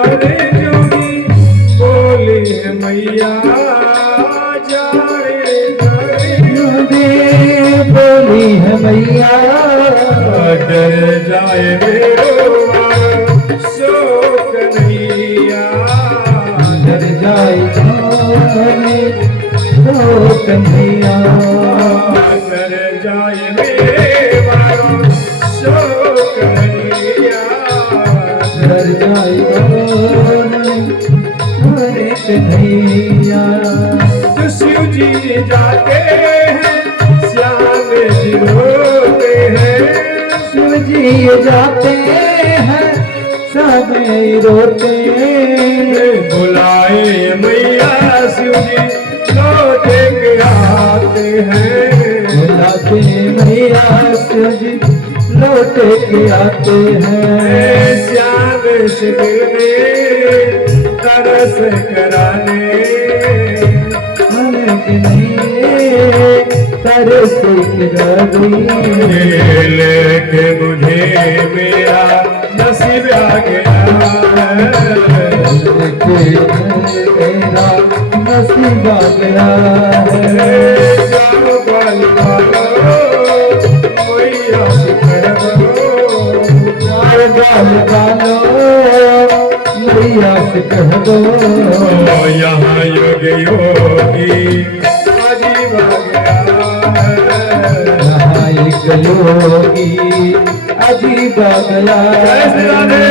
अरे जोगी बोली है मैया जा रे बोली है मैया डर जाए मेरो शोक नैया डर जाए कन्हैया डर जाए मेरा शोक नैया डर जाए कन्हैया तो शिव जी जाते हैं श्याम जी रोते हैं शिव जी जाते हैं सब रोते बुलाए मैया शिव जी लौटे के आते हैं बुलाते मैया शिव जी लौटे के आते हैं श्याम से मिलने तरस कराने के नहीं तरस लेके मुझे मेरा नसीब आ गया मेरा नसीब आ गया है जाओ बाल बालो मैया से कह दो गाल गालो मैया से कह दो यहाँ योग योगी अजीब आ गया यहाँ एक योगी अजीब आ गया है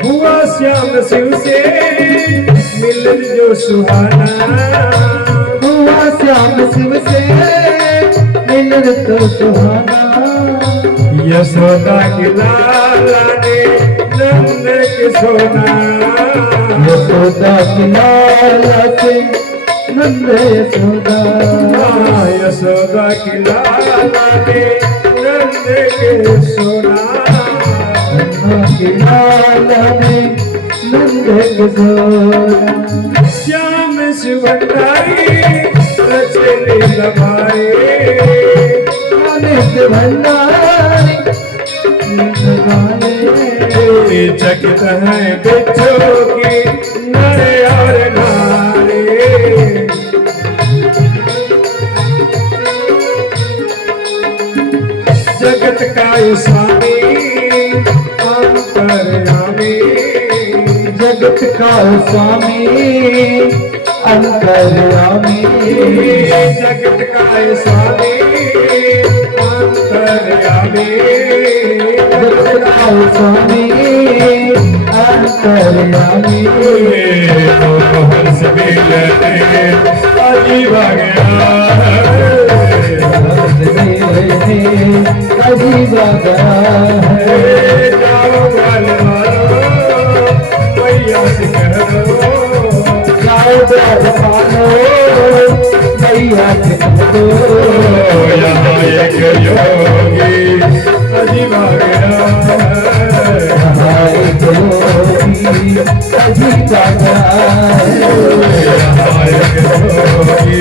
हुआ श्याम शिव से मिलन जो सुहाना हुआ श्याम शिव से मिलन तो सुहाना यशोदा की लाला ने नंद के सोना यशोदा की लाला से नंद यशोदा यशोदा की लाला ने नंद के सोना की लाला ने नंद यशोदा श्याम शिवंदारी रचने लभाए नित भंडारी नित गाने चकित है बिच्छू की नर और नारी जगत का ये स्वामी अंतर्यामी जगत का स्वामी अंतर्यामी जगत का ये स्वामी अंतर्यामी जगत का स्वामी अंतर्यामी हंस मिलने अजीब आ गया अजीब आ गया है जाओ बाल मारो मैया से कह दो जाओ बाल मारो मैया से कह दो यहाँ एक योगी अजीब आ गया एक योगी अजीब आ गया यहाँ एक योगी अजीब आ गया योगी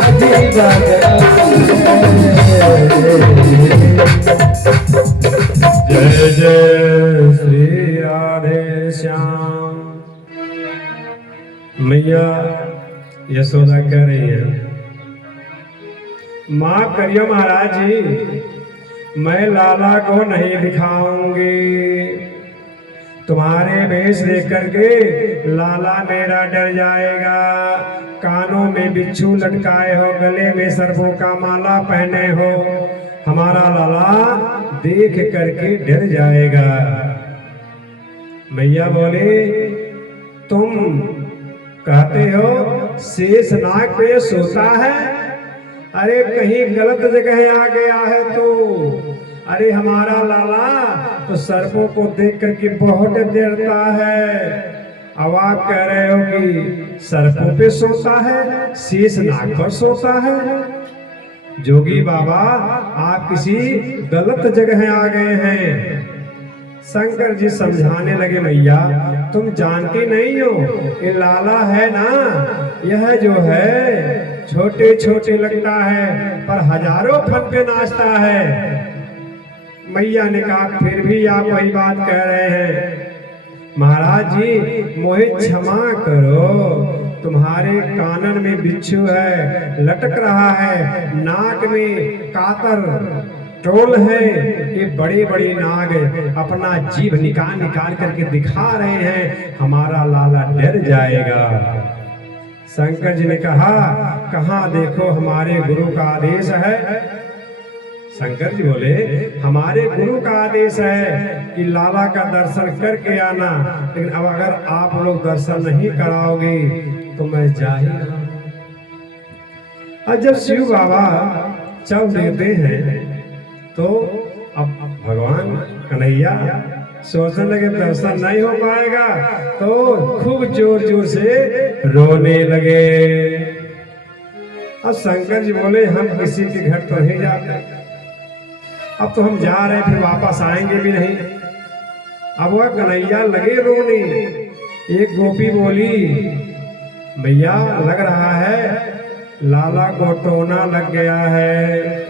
अजीब आ गया जय जय श्री राधे श्याम। मैया यशोदा कह रही है, माँ करियो महाराज जी, मैं लाला को नहीं दिखाऊंगी। तुम्हारे वेश देख करके लाला मेरा डर जाएगा। कानों में बिच्छू लटकाए हो, गले में सर्पों का माला पहने हो, हमारा लाला देख करके डर जाएगा। मैया बोले, तुम कहते हो शेष नाग पे सोता है। अरे कहीं गलत जगह आ गया है तो। अरे हमारा लाला तो सर्पों को देख करके बहुत डरता है। अब आप कह रहे हो कि सर्पों पे सोता है, शेष नाग पर सोता है। जोगी बाबा आप किसी गलत जगह आ गए हैं। शंकर जी समझाने लगे, भैया तुम जानती नहीं हो, ये लाला है ना, यह जो है छोटे छोटे लगता है पर हजारों फन पे नाचता है। मैया ने कहा फिर भी आप वही बात कह रहे हैं। महाराज जी मोहे क्षमा करो, तुम्हारे कानन में बिच्छू है, लटक रहा है, नाक में कातर टोल है, ये बड़े बड़े नाग अपना जीभ निकाल निकाल करके दिखा रहे हैं, हमारा लाला डर जाएगा। शंकर जी ने कहा कहाँ देखो हमारे गुरु का आदेश है। शंकर जी बोले हमारे गुरु का आदेश है कि लाला का दर्शन करके आना, लेकिन अब अगर आप लोग दर्शन नहीं कराओगे तो मैं जा ही रहा। और जब शिव बाबा चल देते हैं तो अब भगवान कन्हैया सोचने लगे दर्शन नहीं हो पाएगा, तो खूब जोर जोर से रोने लगे। अब शंकर जी बोले हम किसी के घर तो नहीं जाते, अब तो हम जा रहे हैं, फिर वापस आएंगे भी नहीं। अब वह कन्हैया लगे रोने। एक गोपी बोली भैया लग रहा है लाला को टोना लग गया है।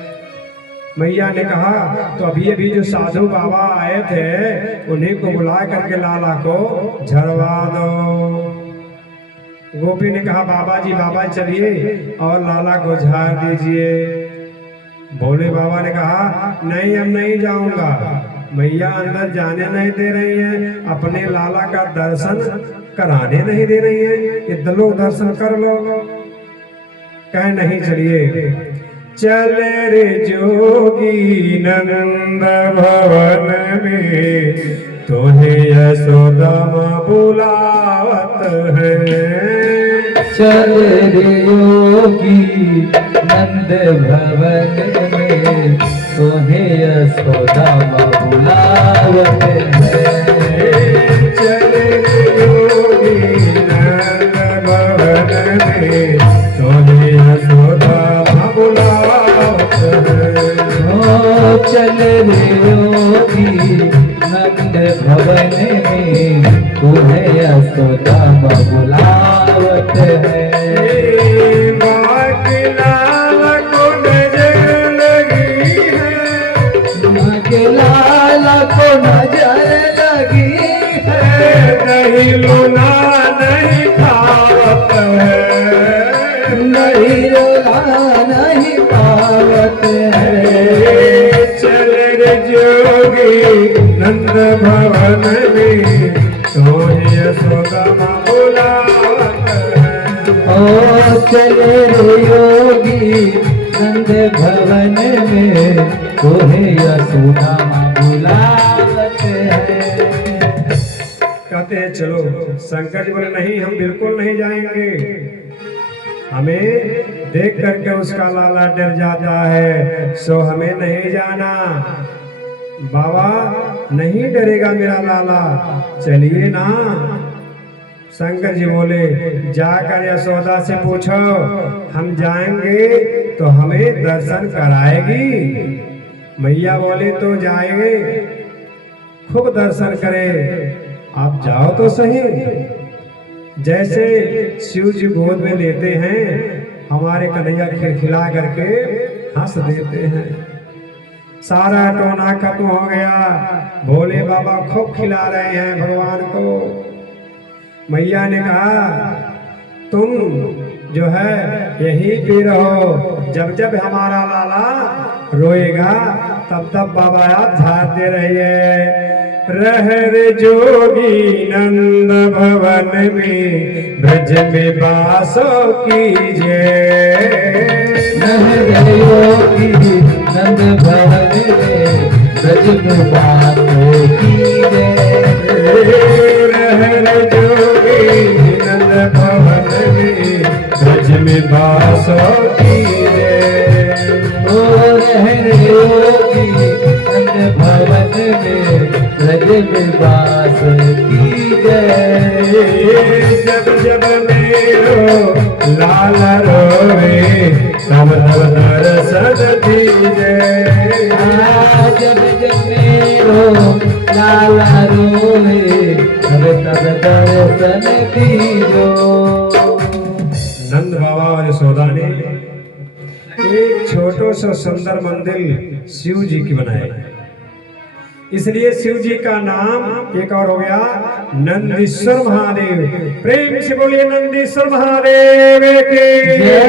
मैया ने कहा तो अभी अभी जो साधु बाबा आए थे उन्हीं को बुला करके लाला को झड़वा दो। गोपी ने कहा बाबा चलिए और लाला को झाड़ दीजिए। भोले बाबा ने कहा नहीं हम नहीं जाऊंगा। मैया अंदर जाने नहीं दे रही हैं, अपने लाला का दर्शन कराने नहीं दे रही हैं, कि लोग दर्शन कर लो। कहे नहीं चलिए। चले रे जोगी नंद भवन में, तुम्हें यशोदा बुलावत है। चले रे योगी नंद भवन में, तुम्हें यशोदा बुलावत है। चले रे योगी नंद भवन में, तुम्हें यशोदा बुलावत है। ओ चले रे योगी नंद भवन में, तुम्हें यशोदा बुलावत है। लाला को नजर लगी है, नहीं लूना नहीं खावत है, नहीं रोला नहीं पावत है। चल रे जोगी नंद भवन में, तो यशोदा बुलावत है। ओ चले रे योगी नंद भवन में, तुम्हें यशोदा बुलावत है। कहते हैं चलो। शंकर जी बोले नहीं हम बिल्कुल नहीं जाएंगे, हमें देख करके उसका लाला डर जाता है, सो हमें नहीं जाना। बाबा नहीं डरेगा मेरा लाला, चलिए ना। शंकर जी बोले जाकर यशोदा से पूछो, हम जाएंगे तो हमें दर्शन कराएगी। मैया बोले तो जाएंगे, खूब दर्शन करें, आप जाओ तो सही। जैसे शिव जी गोद में लेते हैं, हमारे कन्हैया खिलखिला करके हंस देते हैं। सारा टोना खत्म हो गया, भोले बाबा खूब खिला रहे हैं भगवान को। मैया ने कहा तुम जो है यहीं पे रहो, जब जब हमारा लाला रोएगा तब तब बाबा आप झाड़ते रहिए। रह रे जोगी नंद भवन में, ब्रज में बासो कीजिए। रह रे योगी नंद भवन में, ब्रज में बासो कीजिए। रह रे जोगी नंद भवन ब्रज में वास कीजे। ओ रहने योगी नंद भवन में ब्रज में वास कीजे। जब जब मेरो लाला रोवे तब तब दर्शन दीजे। जब जब मेरो लाला रोवे तब तब दर्शन दीजो। नंद बाबा और यशोदा ने एक छोटो सा सुंदर मंदिर शिव जी की बनाए, इसलिए शिव जी का नाम एक और हो गया नंदीश्वर महादेव। प्रेम से बोलिए नंदीश्वर महादेव की जय।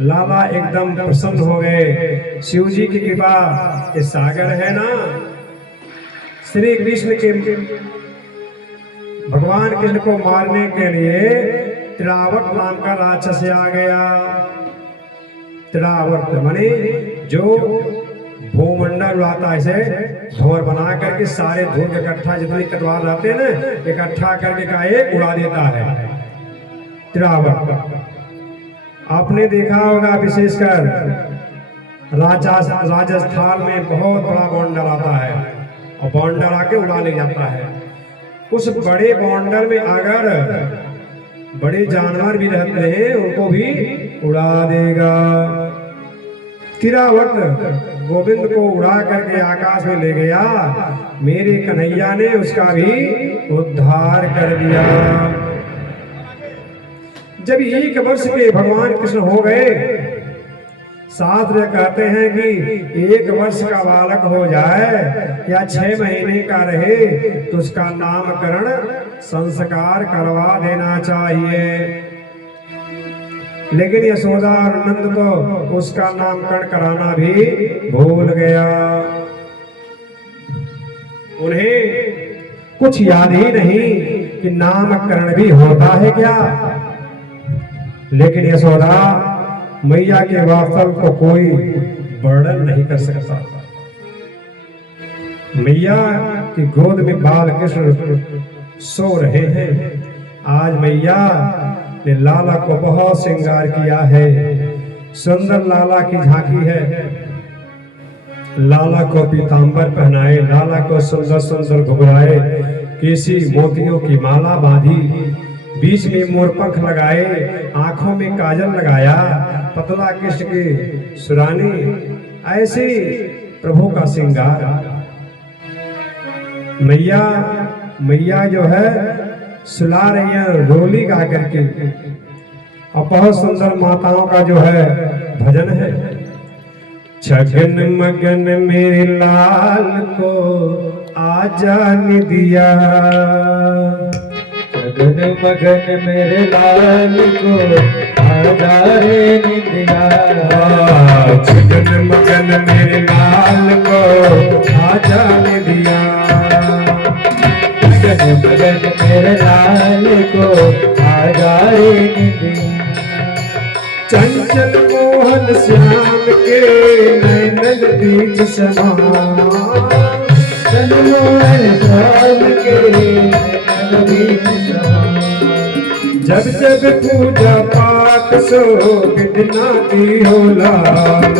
लाला एकदम प्रसन्न हो गए। शिव जी की कृपा ये सागर है ना, श्री कृष्ण के भगवान कृष्ण को मारने के लिए तिरावट नाम का राक्षस आ गया। तिरावट माने जो भूमंडल उड़ाता है, ऐसे भंवर बना करके सारे धूल इकट्ठा जितनी कटवार रहते हैं ना इकट्ठा करके का एक उड़ा देता है तिरावट। आपने देखा होगा विशेषकर राजस्थान में बहुत बड़ा बॉन्डर आता है और बॉन्डर आके उड़ा ले जाता है। उस बड़े बॉन्डर में अगर बड़े जानवर भी रहते हैं उनको भी उड़ा देगा। तिरावट गोविंद को उड़ा करके आकाश में ले गया, मेरे कन्हैया ने उसका भी उद्धार कर दिया। जब 1 वर्ष के भगवान कृष्ण हो गए, शास्त्र कहते हैं कि 1 वर्ष का बालक हो जाए या 6 महीने का रहे तो उसका नामकरण संस्कार करवा देना चाहिए। लेकिन यशोदा और नंद तो उसका नामकरण कराना भी भूल गया। उन्हें कुछ याद ही नहीं कि नामकरण भी होता है क्या। लेकिन यशोदा मैया के वात्सल को कोई वर्णन नहीं कर सकता। मैया की गोद में बाल कृष्ण सो रहे हैं। आज मैया ने लाला को बहुत श्रृंगार किया है, सुंदर लाला की झांकी है। लाला को पीतांबर पहनाए, लाला को सुंदर सुंदर घुघराए, केसी मोतियों की माला बांधी, बीच में मोरपंख लगाए, आंखों में काजल लगाया, पतला कृष्ण की सुरानी, ऐसे प्रभु का श्रृंगार। मैया जो है सुला रही है रोली गा करके, और बहुत सुंदर माताओं का जो है भजन है। छगन मगन मेरे लाल को आजान दिया, छगन मगन मेरे लाल को आजान दिया। छगन मगन मेरे लाल को आजान दिया। छगन मगन मेरे लाल को आजान दिया। चंचल मोहन श्याम के नैनन बीच समा, चंचल मोहन श्याम के नैनन बीच समा। जब जब पूजा पाठ सो गिनाती हो लाल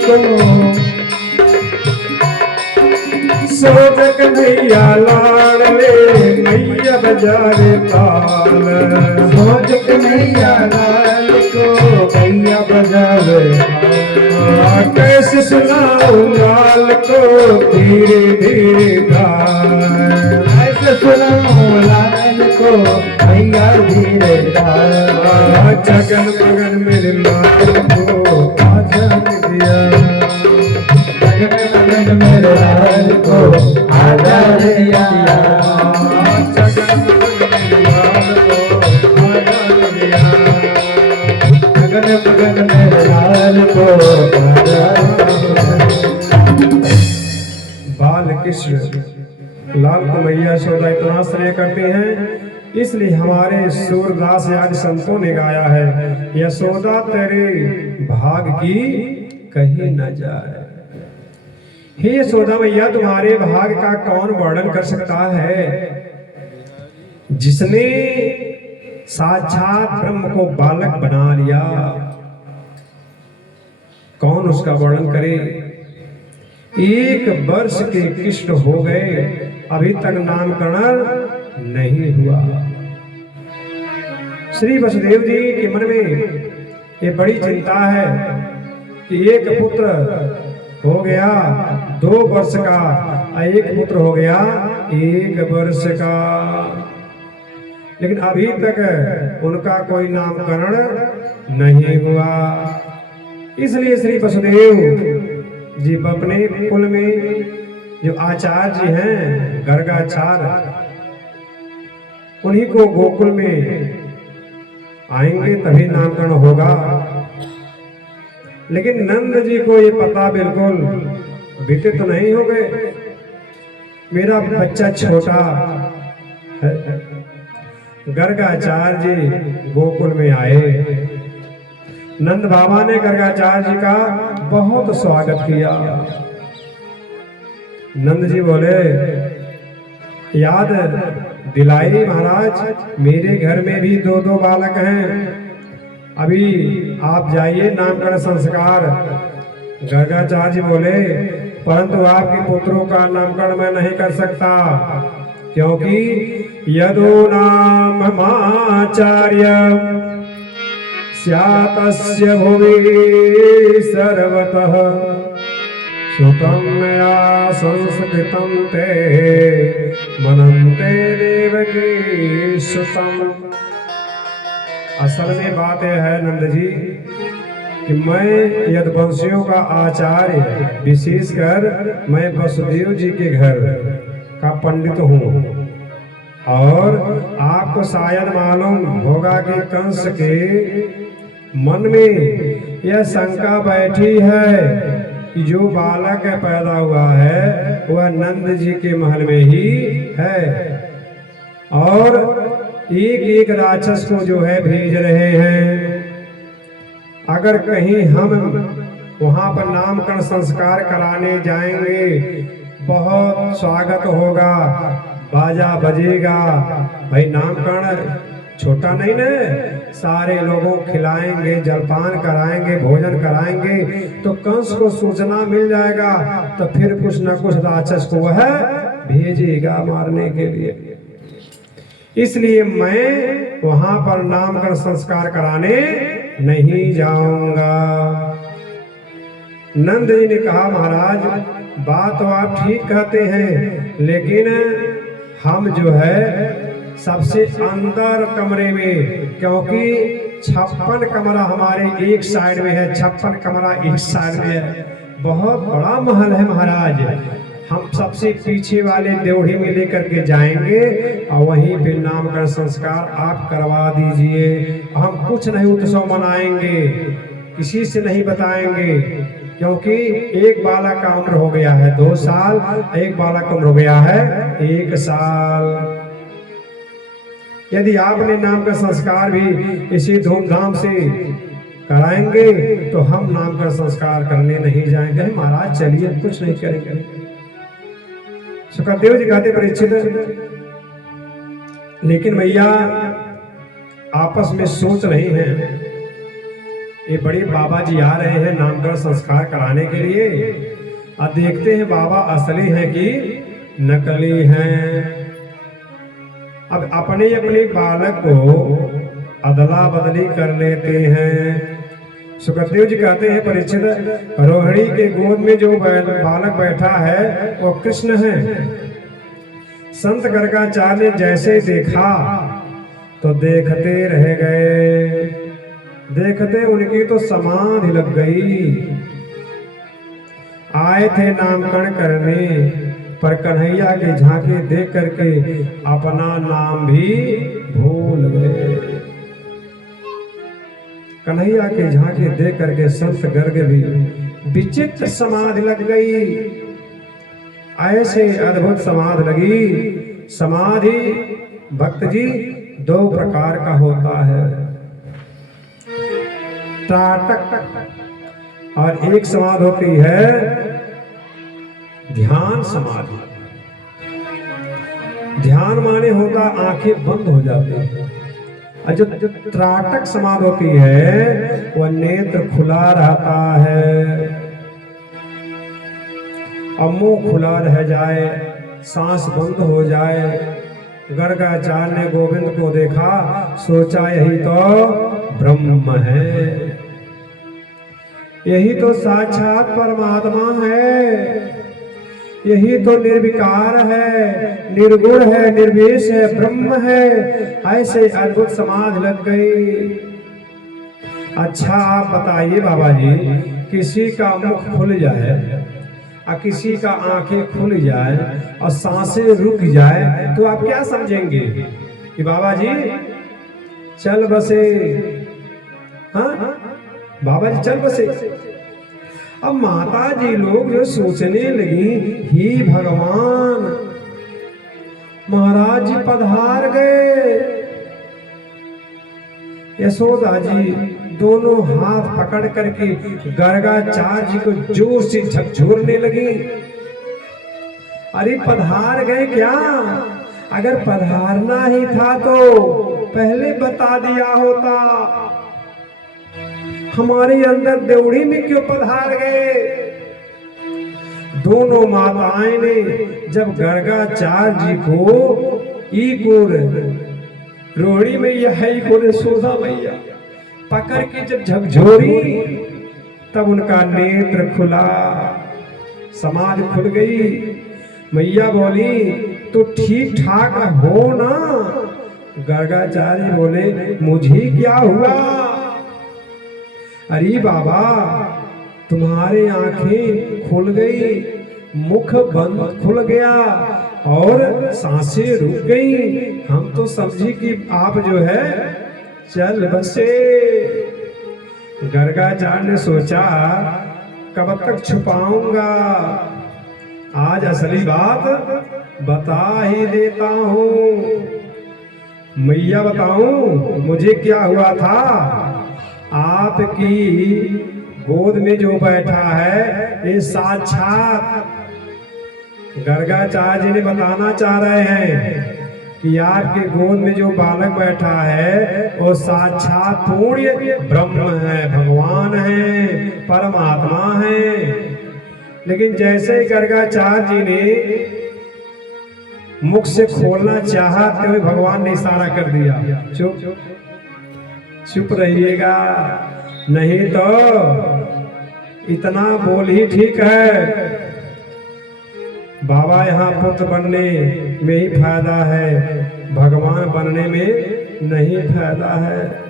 को, सोजक नैया लाड़ ले मैया बजारे ताल। सोजक नैया लाल को मैया बजावे। कैसे सुनाऊं लाल को धीरे धीरे गाए, कैसे सुनाऊं लाल को मैया धीरे गाए। जगन मगन मेरे लाल को आजान दिया। जगन मगन मेरे लाल को आजान दिया। जगन मगन मेरे लाल को आजान दिया। जगन मगन मेरे लाल को आजान दिया। बाल कृष्ण लाल को मैया यशोदा इतना श्रेय करते हैं, इसलिए हमारे सूरदास आदि संतों ने गाया है, यशोदा तेरे भाग की कहीं न जाए। हे यशोदा मैया, तुम्हारे भाग का कौन वर्णन कर सकता है। जिसने साक्षात ब्रह्म को बालक बना लिया, कौन उसका वर्णन करे। 1 वर्ष के कृष्ण हो गए, अभी तक नामकरण नहीं हुआ। श्री वसुदेव जी के मन में ये बड़ी चिंता है कि एक पुत्र हो गया 2 वर्ष का, एक पुत्र हो गया 1 वर्ष का, लेकिन अभी तक उनका कोई नामकरण नहीं हुआ। इसलिए श्री वसुदेव जी अपने कुल में जो आचार्य जी हैं गर्गाचार्य, उन्हीं को गोकुल में आएंगे तभी नामकरण होगा। लेकिन नंद जी को ये पता बिल्कुल विदित नहीं हो गए, मेरा बच्चा छोटा है। गर्गाचार्य जी गोकुल में आए, नंद बाबा ने गर्गाचार्य जी का बहुत स्वागत किया। नंद जी बोले, याद दिलाई महाराज, मेरे घर में भी 2 बालक हैं, अभी आप जाइए नामकरण संस्कार। गर्गाचार्य जी बोले, परंतु आपके पुत्रों का नामकरण मैं नहीं कर सकता, क्योंकि यदो नाम आचार्य स्यातस्य भुवि सर्वतः सुतं मया संस्कृतं ते मनन्ते देवकी सुतं। असल में बात यह है नंद जी कि मैं यदुवंशियों का आचार्य, विशेषकर मैं वसुदेव जी के घर का पंडित हूँ, और आपको शायद मालूम होगा कि कंस के मन में यह शंका बैठी है कि जो बालक पैदा हुआ है वह नंद जी के महल में ही है, और एक राक्षस को जो है भेज रहे हैं। अगर कहीं हम वहां पर नामकरण संस्कार कराने जाएंगे, बहुत स्वागत होगा, बाजा बजेगा, भाई नामकरण छोटा नहीं न, सारे लोगों खिलाएंगे, जलपान कराएंगे, भोजन कराएंगे, तो कंस को सूचना मिल जाएगा, तो फिर कुछ न कुछ राक्षस को वह भेजेगा मारने के लिए। इसलिए मैं वहां पर नामकरण संस्कार कराने नहीं जाऊंगा। नंद जी ने कहा, महाराज बात तो आप ठीक कहते हैं, लेकिन हम जो है सबसे अंदर कमरे में, क्योंकि 56 कमरा हमारे एक साइड में है, 56 कमरा एक साइड में है, बहुत बड़ा महल है महाराज। हम सबसे पीछे वाले ड्योढ़ी में लेकर के जाएंगे और वहीं पे नामकरण संस्कार आप करवा दीजिए। हम कुछ नहीं उत्सव मनाएंगे, किसी से नहीं बताएंगे, क्योंकि एक बालक का उम्र हो गया है 2 साल, एक बालक का उम्र हो गया है 1 साल। यदि आपने नाम का संस्कार भी इसी धूमधाम से कराएंगे तो हम नाम का संस्कार करने नहीं जाएंगे। महाराज चलिए, कुछ नहीं करेंगे। सुखदेव जी कहते, परीक्षित लेकिन भैया आपस में सोच रहे हैं, ये बड़े बाबा जी आ रहे हैं नामकरण संस्कार कराने के लिए, अब देखते हैं बाबा असली हैं कि नकली हैं। अब अपने अपने बालक को अदला बदली कर लेते हैं। सुखदेव जी कहते हैं, परीक्षित रोहिणी के गोद में जो बालक बैठा है वो कृष्ण है। संत गर्गाचार्य ने जैसे देखा तो देखते रह गए, देखते उनकी तो समाधि लग गई। आए थे नामकरण करने, पर कन्हैया की झांकी देख करके अपना नाम भी भूल गए। कन्हैया की झांकी देख करके संत गर्ग भी विचित्र समाधि लग गई। ऐसे अद्भुत समाधि लगी। समाधि भक्त जी 2 प्रकार का होता है, त्राटक और एक समाधि होती है ध्यान समाधि। ध्यान माने होता आंखें बंद हो जाती हैं, और जो त्राटक समाधि होती है वह नेत्र खुला रहता है, अब मुंह खुला रह जाए, सांस बंद हो जाए। गर्गाचार्य ने गोविंद को देखा, सोचा यही तो ब्रह्म है, यही तो साक्षात परमात्मा है, यही तो निर्विकार है, निर्गुण है, निर्विशेष है, ब्रह्म है। ऐसे अद्भुत समाधि लग गई। अच्छा आप बताइए बाबा जी, किसी का मुख खुल जाए और किसी का आंखें खुल जाए और सांसें रुक जाए तो आप क्या समझेंगे कि बाबा जी चल बसे? हाँ बाबा जी चल बसे। अब माता जी लोग जो सोचने लगी, ही भगवान महाराज जी पधार गए। यशोदा जी दोनों हाथ पकड़ करके गर्गाचार्य जी को जोर से झकझोरने लगी। अरे पधार गए क्या? अगर पधारना ही था तो पहले बता दिया होता। हमारे अंदर देवड़ी में क्यों पधार गए? दोनों माताएं ने जब गर्गाचार्य जी को रोहिणी मैया है यशोदा मैया पकड़ के जब झकझोरी, तब उनका नेत्र खुला, समाधि खुल गई। मैया बोली तो ठीक ठाक हो ना? गर्गाचार्य बोले मुझे क्या हुआ? अरे बाबा तुम्हारे आंखें खुल गई, मुख बंद खुल गया और सांसें रुक गई, हम तो समझी कि आप जो है चल बसे। गर्गाचार्य ने सोचा कब तक छुपाऊंगा, आज असली बात बता ही देता हूं। मैया बताऊं मुझे क्या हुआ था? आपकी गोद में जो बैठा है ये साक्षात गर्गाचार्य जी ने बताना चाह रहे हैं कि आपके गोद में जो बालक बैठा है वो साक्षात पूर्ण ब्रह्म है, भगवान है, परमात्मा है। लेकिन जैसे गर्गाचार्य जी ने मुख से खोलना चाहा तभी भगवान ने इशारा कर दिया, चुप चुप रहिएगा, नहीं तो इतना बोल ही ठीक है। बाबा यहाँ पुत्र बनने में ही फायदा है, भगवान बनने में नहीं फायदा है।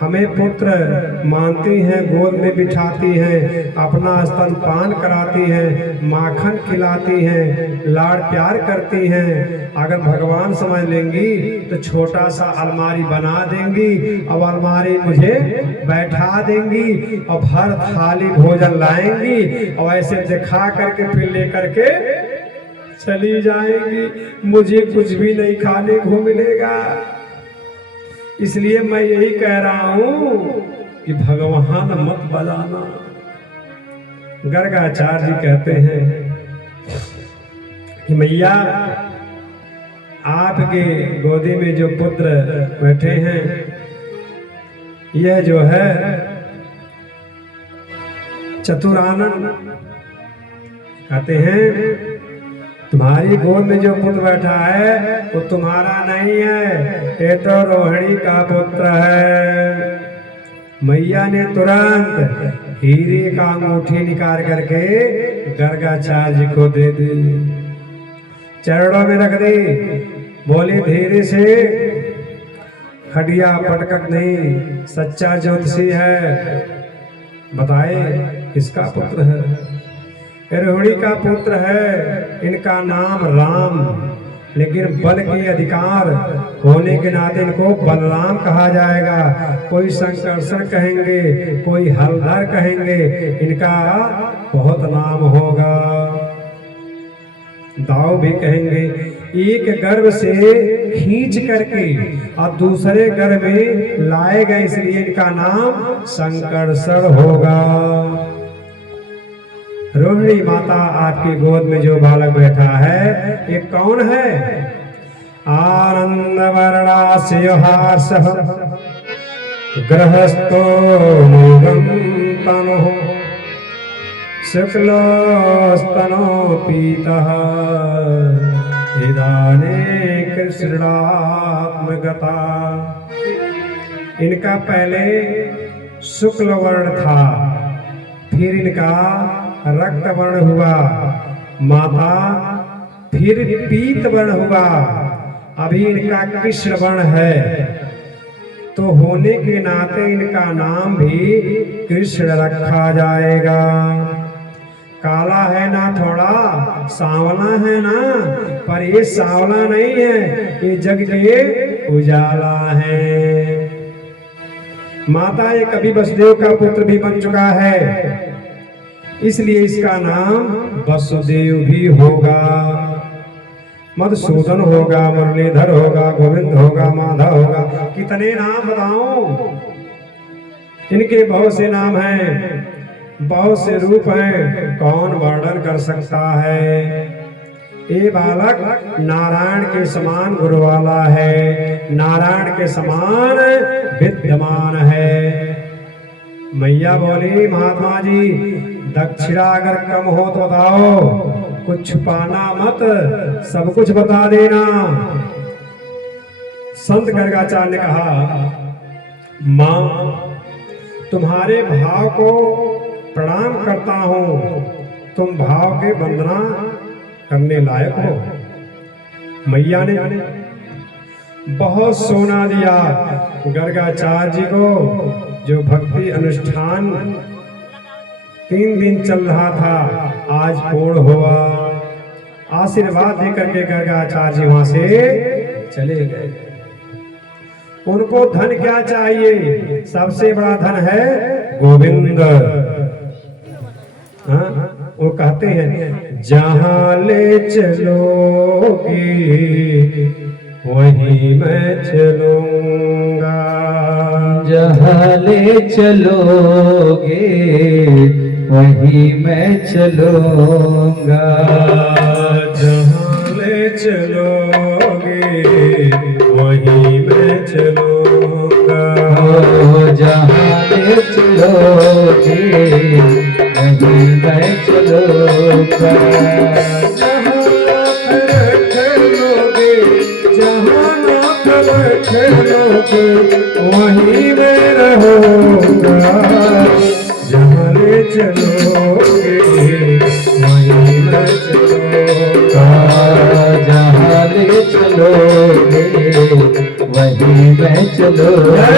हमें पुत्र मानती हैं, गोद में बिठाती हैं, अपना स्तनपान कराती हैं, माखन खिलाती हैं, लाड़ प्यार करती हैं। अगर भगवान समझ लेंगी तो छोटा सा अलमारी बना देंगी और अलमारी मुझे बैठा देंगी और भर थाली भोजन लाएंगी और ऐसे दिखा करके फिर लेकर के चली जाएंगी, मुझे कुछ भी नहीं खाने को मिलेगा। इसलिए मैं यही कह रहा हूं कि भगवान मत बजाना। गर्गाचार्य जी कहते हैं कि मैया आपके गोदी में जो पुत्र बैठे हैं यह जो है चतुरानन, कहते हैं तुम्हारी गोद में जो पुत्र बैठा है वो तुम्हारा नहीं है, ये तो रोहिणी का पुत्र है। मैया ने तुरंत हीरे का अंगूठी निकाल करके गर्गाचार्य जी को दे दी, चरणों में रख दी, बोली धीरे से, खड़िया पटकक नहीं, सच्चा ज्योतिषी है, बताए किसका पुत्र है? रोहिणी का पुत्र है, इनका नाम राम, लेकिन बल के अधिकार होने के नाते इनको बलराम कहा जाएगा। कोई संकर्षण कहेंगे, कोई हलधर कहेंगे, इनका बहुत नाम होगा, दाव भी कहेंगे। एक गर्भ से खींच करके और दूसरे गर्भ में लाए गए, इसलिए इनका नाम संकर्षण होगा। रोहिणी माता आपकी गोद में जो बालक बैठा है ये कौन है? आनन्दवर्णास्यहासः गृहस्थो मुगं तनुः शुक्लोस्तनो पीतः इदानीं कृष्णात्मगता। इनका पहले शुक्ल वर्ण था, फिर इनका रक्त वर्ण हुआ, माता फिर पीत वर्ण हुआ, अभी इनका कृष्ण वर्ण है। तो होने के नाते इनका नाम भी कृष्ण रखा जाएगा। काला है ना, थोड़ा सांवला है ना, पर ये सांवला नहीं है, ये जग के उजाला है। माता ये कभी वसुदेव का पुत्र भी बन चुका है, इसलिए इसका नाम वसुदेव भी होगा। मधुसूदन होगा, मुरलीधर होगा, गोविंद होगा, माधव होगा, कितने नाम बताऊं। इनके बहुत से नाम हैं, बहुत से रूप हैं, कौन वर्णन कर सकता है। ये बालक नारायण के समान गुरु वाला है, नारायण के समान विद्यमान है। मैया बोली, महात्मा जी दक्षिणा अगर कम हो तो बताओ, कुछ छुपाना मत, सब कुछ बता देना। संत गर्गाचार्य ने कहा, मां तुम्हारे भाव को प्रणाम करता हूं, तुम भाव के वंदना करने लायक हो। मैया ने बहुत सोना दिया गर्गाचार्य जी को, जो भक्ति अनुष्ठान 3 दिन चल रहा था, आज पूर्ण हुआ। आशीर्वाद देकर के गर्गाचार्य जी वहां से चले गए। उनको धन क्या चाहिए? सबसे बड़ा धन है गोविंद। हाँ? वो कहते हैं, जहां ले चलोगे वहीं मैं चलूंगा, जहाँ ले चलोगे वहीं मैं चलूंगा, जहाँ ले चलोगे वहीं मैं चलूंगा, जहाँ ले चलोगे वहीं मैं चलूंगा, वहीं मैं रहूंगा, जहाँ ले चलोगे वहीं मैं चलूंगा, जहाँ ले चलोगे वहीं मैं चलूंगा।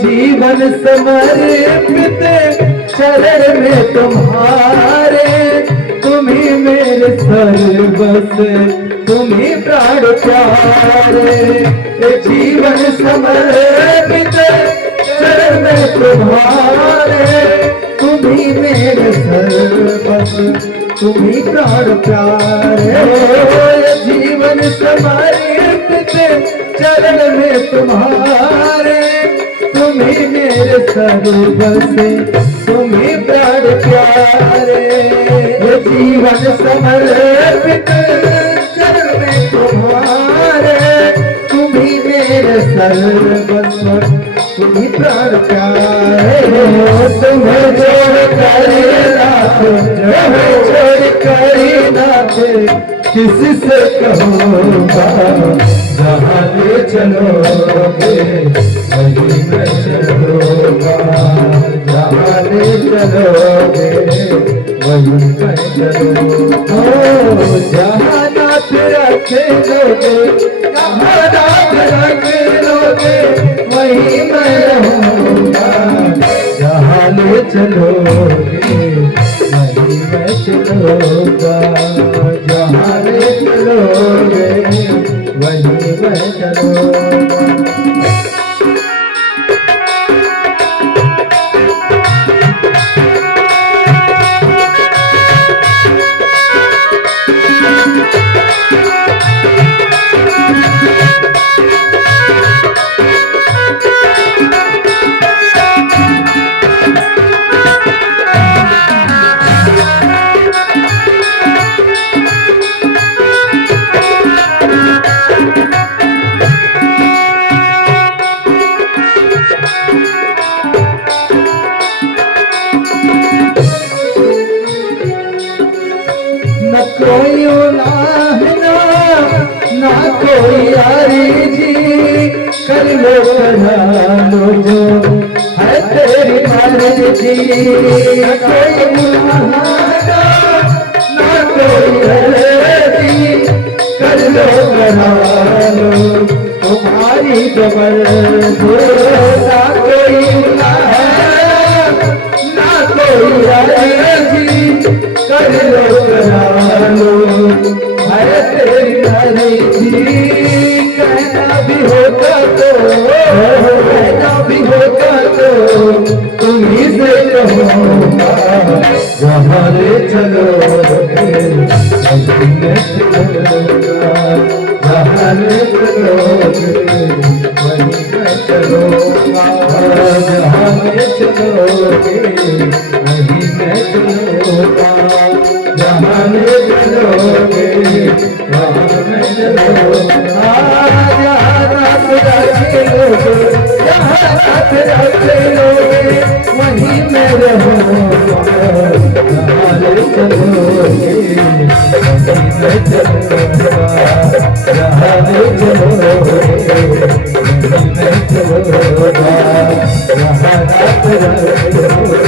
जीवन समर्पित चरण में तुम्हारे, तुम्ही मेरे सर्वस्व, तुम्ही प्राण प्यारे। जीवन समर्पित चरण में तुम्हारे, तुम्ही मेरे सर्वस्व, तुम्ही प्राण प्यारे। जीवन समर्पित चरण में तुम्हारे, तुम्ही मेरे सर्वस्व, तुम्ही प्राण प्यारे। जीवन समर्पित चरण में तुम्हारे, तुम्ही मेरे सर्वस्व, तुम्ही प्राण प्यारे। तुम्हें छोड़ कर नाथ, तुम्हें छोड़ कर नाथ, किससे कहूँगा, जहाँ ले चलोगे वहीं मैं चलूंगा, जहाँ ले चलोगे वहीं मैं चलूंगा। जहाँ नाथ रख लोगे, जहाँ नाथ रख लोगे वहीं मैं रहूंगा, जहाँ ले चलोगे वहीं मैं चलूंगा, जहाँ ले चलोगे वहीं मैं चलूंगा। न कोई औलाद ना कोई यारी जी, कर लो करा लो जो है तेरी मर्जी। न कोई औलाद ना कोई यारी, कर लो करा लो तुम्हारी जो मर्जी। ना कोई औलाद ना कोई यारी, कर लो करा लो है तेरी मर्जी। कहना भी होगा तो कहना भी होगा तो तुम ही से कहूँगा। जहाँ ले चलोगे वहीं मैं चलूँगा। जहाँ ले चलोगे वहीं मैं चलूँगा। जहाँ ले चलोगे वहीं मैं चलूँगा। जहाँ ले चलोगे वहाँ मैं चलूँगा। जहाँ रात रखे लोगे, जहाँ रात रखे लोगे वहीं मैं रहूँगा। जहाँ ले चलोगे वहीं मैं चलूँगा। जहाँ ले चलोगे वहीं मैं चलूँगा। जहाँ रात रखे लोगे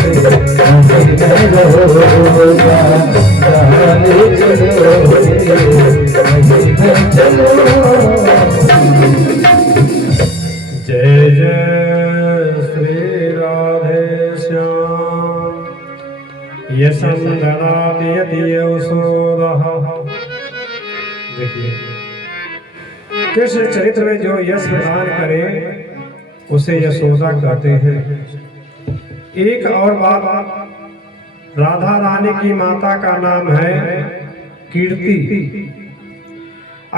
वहीं मैं रहूँगा। जहाँ ले चलोगे वहीं मैं चलूँगा। जय जय श्री राधे श्याम। यशं ददाति यति यशोदः। देखिए, कृष्ण चरित्र में जो यश प्रदान करे उसे यशोदा कहते हैं। एक और बात, राधा रानी की माता का नाम है कीर्ति।